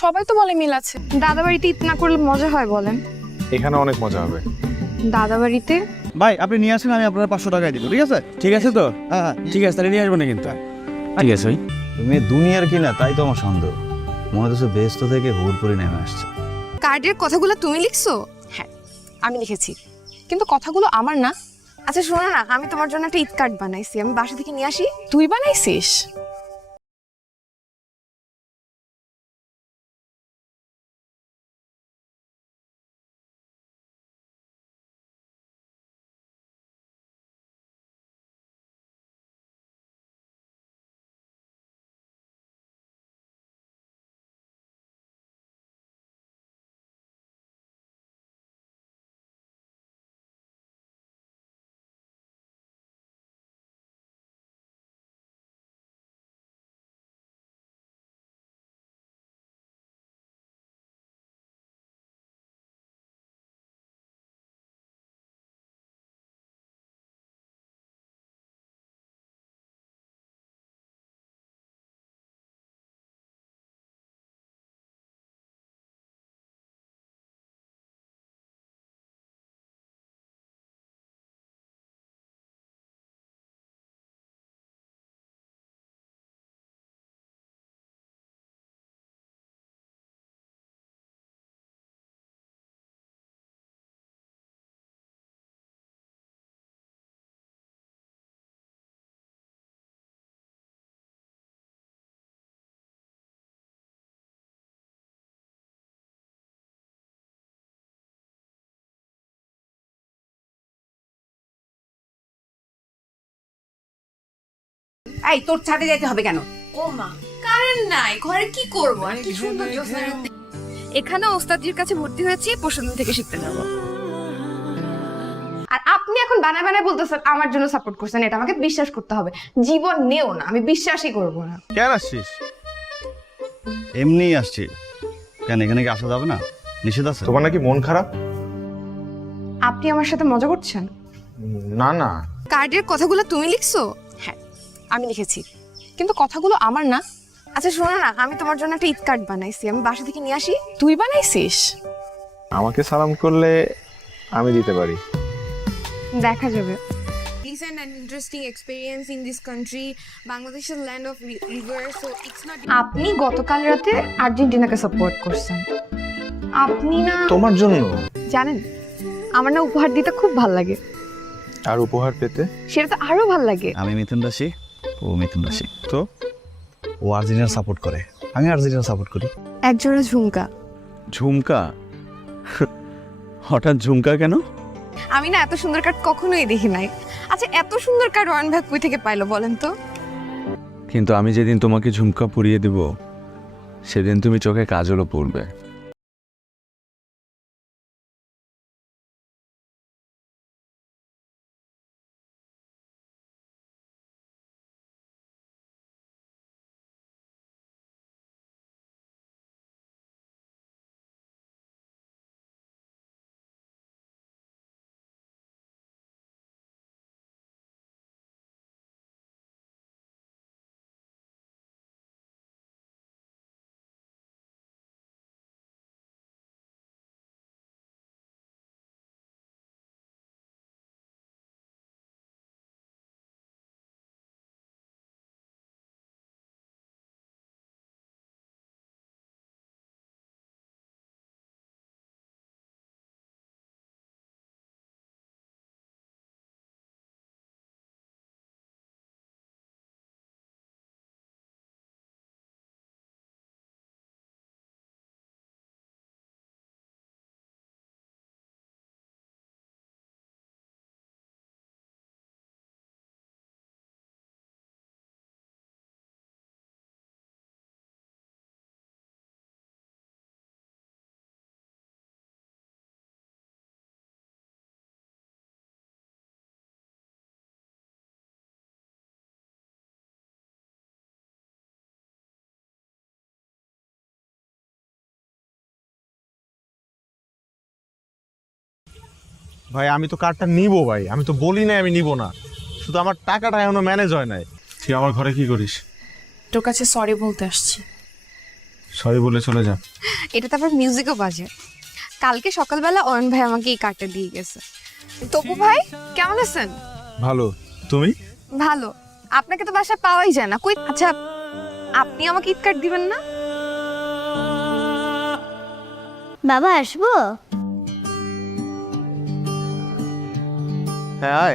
সবাই তো বলে মিল আছে। দাদা বাড়িতে ঈদ না করলে মজা হয় বলেন? এখানে অনেক মজা হবে। দাদা বাড়িতে ভাই আপনি নিয়ে আসেন, আমি আপনার 500 টাকা দিব, ঠিক আছে? ঠিক আছে তো? হ্যাঁ ঠিক আছে, তাহলে নিয়ে আসবো না কিন্তু। ঠিক আছে ভাই। তুমি দুনিয়ার কিনা তাই তো আমার সন্দেহ। মনে হচ্ছে ব্যস্ত থেকে হুড়পুরি নেমে আসছে। কার্ডের কথাগুলো তুমি লিখছো? হ্যাঁ, আমি লিখেছি, কিন্তু কথাগুলো আমার না। আচ্ছা শোনো না, আমি তোমার জন্য একটা ঈদ কার্ড বানাইছি, আমি বাসা থেকে নিয়ে আসি। তুই বানাইছিস? এই তোর ছাদে যেতে হবে কেন? ও মা, কারেন্ট নাই, ঘরে কি করব? আর কি সুন্দর জ্যোৎস্না রাতে। এখানে ওস্তাদজির কাছে ভর্তি হয়েছি, পরশুদিন থেকে শিখতে যাব। আর আপনি এখন বানায় বানায় বলতেছেন আমার জন্য সাপোর্ট করছেন, এটা আমাকে বিশ্বাস করতে হবে। জীবন নেও না, আমি বিশ্বাসই করব না। কেন আসছিস? এমনিই আসছি। কেন এখানে কি আসা যাবে না? নিষেধ আছে? তোমার নাকি মন খারাপ? আপনি আমার সাথে মজা করছেন? না না, কার্ডের কথাগুলো তুমি লিখছো? হ্যাঁ আমি লিখেছি, কিন্তু কথাগুলো আমার না। আচ্ছা শোনো না, আমি তোমার জন্য একটা ঈদ কার্ড বানাইছি, আমি বাসা থেকে নিয়ে আসি। তুই বানাইছিস? আমাকে সালাম করলে আমি দিতে পারি। দেখা যাবে। Recent and interesting experience in this country. Bangladesh is land of rivers, so it's not. আপনি গতকাল রাতে আর্জেন্টিনাকে সাপোর্ট করছেন। আপনি না তোমার জন্য? জানেন আমার না উপহার দিতে খুব ভালো লাগে। আর উপহার পেতে? সেটা তো আরো ভালো লাগে। আমি মিথুন রাশি, ও মিথুন রাশি। তো ও আর্জেন্টিনা সাপোর্ট করে, আমি আর্জেন্টিনা সাপোর্ট করি। একজোড়া ঝুমকা। ঝুমকা? হঠাৎ ঝুমকা কেন? আমি না এত সুন্দর কার্ড কখনোই দেখি নাই। আচ্ছা এত সুন্দর কার্ড ওয়ান ভাই কই থেকে পাইলো বলেন তো? কিন্তু আমি যেদিন তোমাকে ঝুমকা পরিয়ে দেব সেদিন তুমি চোখে কাজলও পরবে। ভাই আমি তো কার্ডটা নিবো ভাই, আমি তো বলি না আমি নিব না, শুধু আমার টাকাটা এখনো ম্যানেজ হয় নাই। তুই আমার ঘরে কি করিস? তোর কাছে সরি বলতে আসছি। সরি বলে চলে যা। এটা তো আবার মিউজিকও বাজে। কালকে সকালবেলা অয়ন ভাই আমাকে এই কার্ডটা দিয়ে গেছে। তপু ভাই কেমন আছেন? ভালো, তুমি? ভালো। আপনাকে তো বাসায় পাওয়াই যায় না। কই আচ্ছা আপনি আমাকে ঈদ কার্ড দিবেন না? বাবা আসবো? হ্যাঁ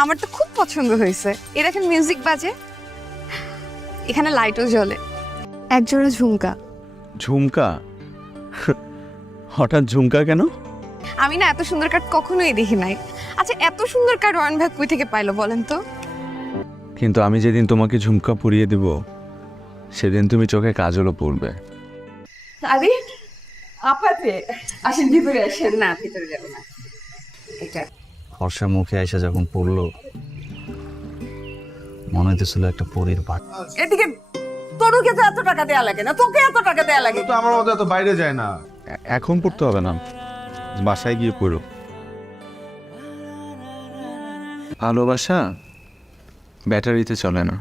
আমার তো খুব পছন্দ হয়েছে। এ দেখেন মিউজিক বাজে, এখানে লাইটও জ্বলে। একজোড়া ঝুমকা। ঝুমকা? হঠাৎ ঝুমকা কেন? আমি না এত সুন্দর কার্ড কখনোই দেখি নাই। আচ্ছা এত সুন্দর কার্ড ওয়ান ভাই কই থেকে পাইলো বলেন তো? কিন্তু আমি যেদিন তোমাকে ঝুমকা পরিয়ে দেব সেদিন তুমি চোখে কাজলও পরবে। আরে আপাতে আসেন, ভিতরে আসেন। না ভিতরে যাবে না। এটা ফর্সা মুখে এসে যখন পড়লো মনে হইতেছিল একটা পরীর বাট। এদিকে তোরকে তো এত টাকা দেয়া লাগে না, তোকে এত টাকা দেয়া লাগে। তো আমার মতো এত বাইরে যায় না। এখন পড়তে হবে না, বাসায় গিয়ে পড়ো। ভালোবাসা ব্যাটারিতে চলে না।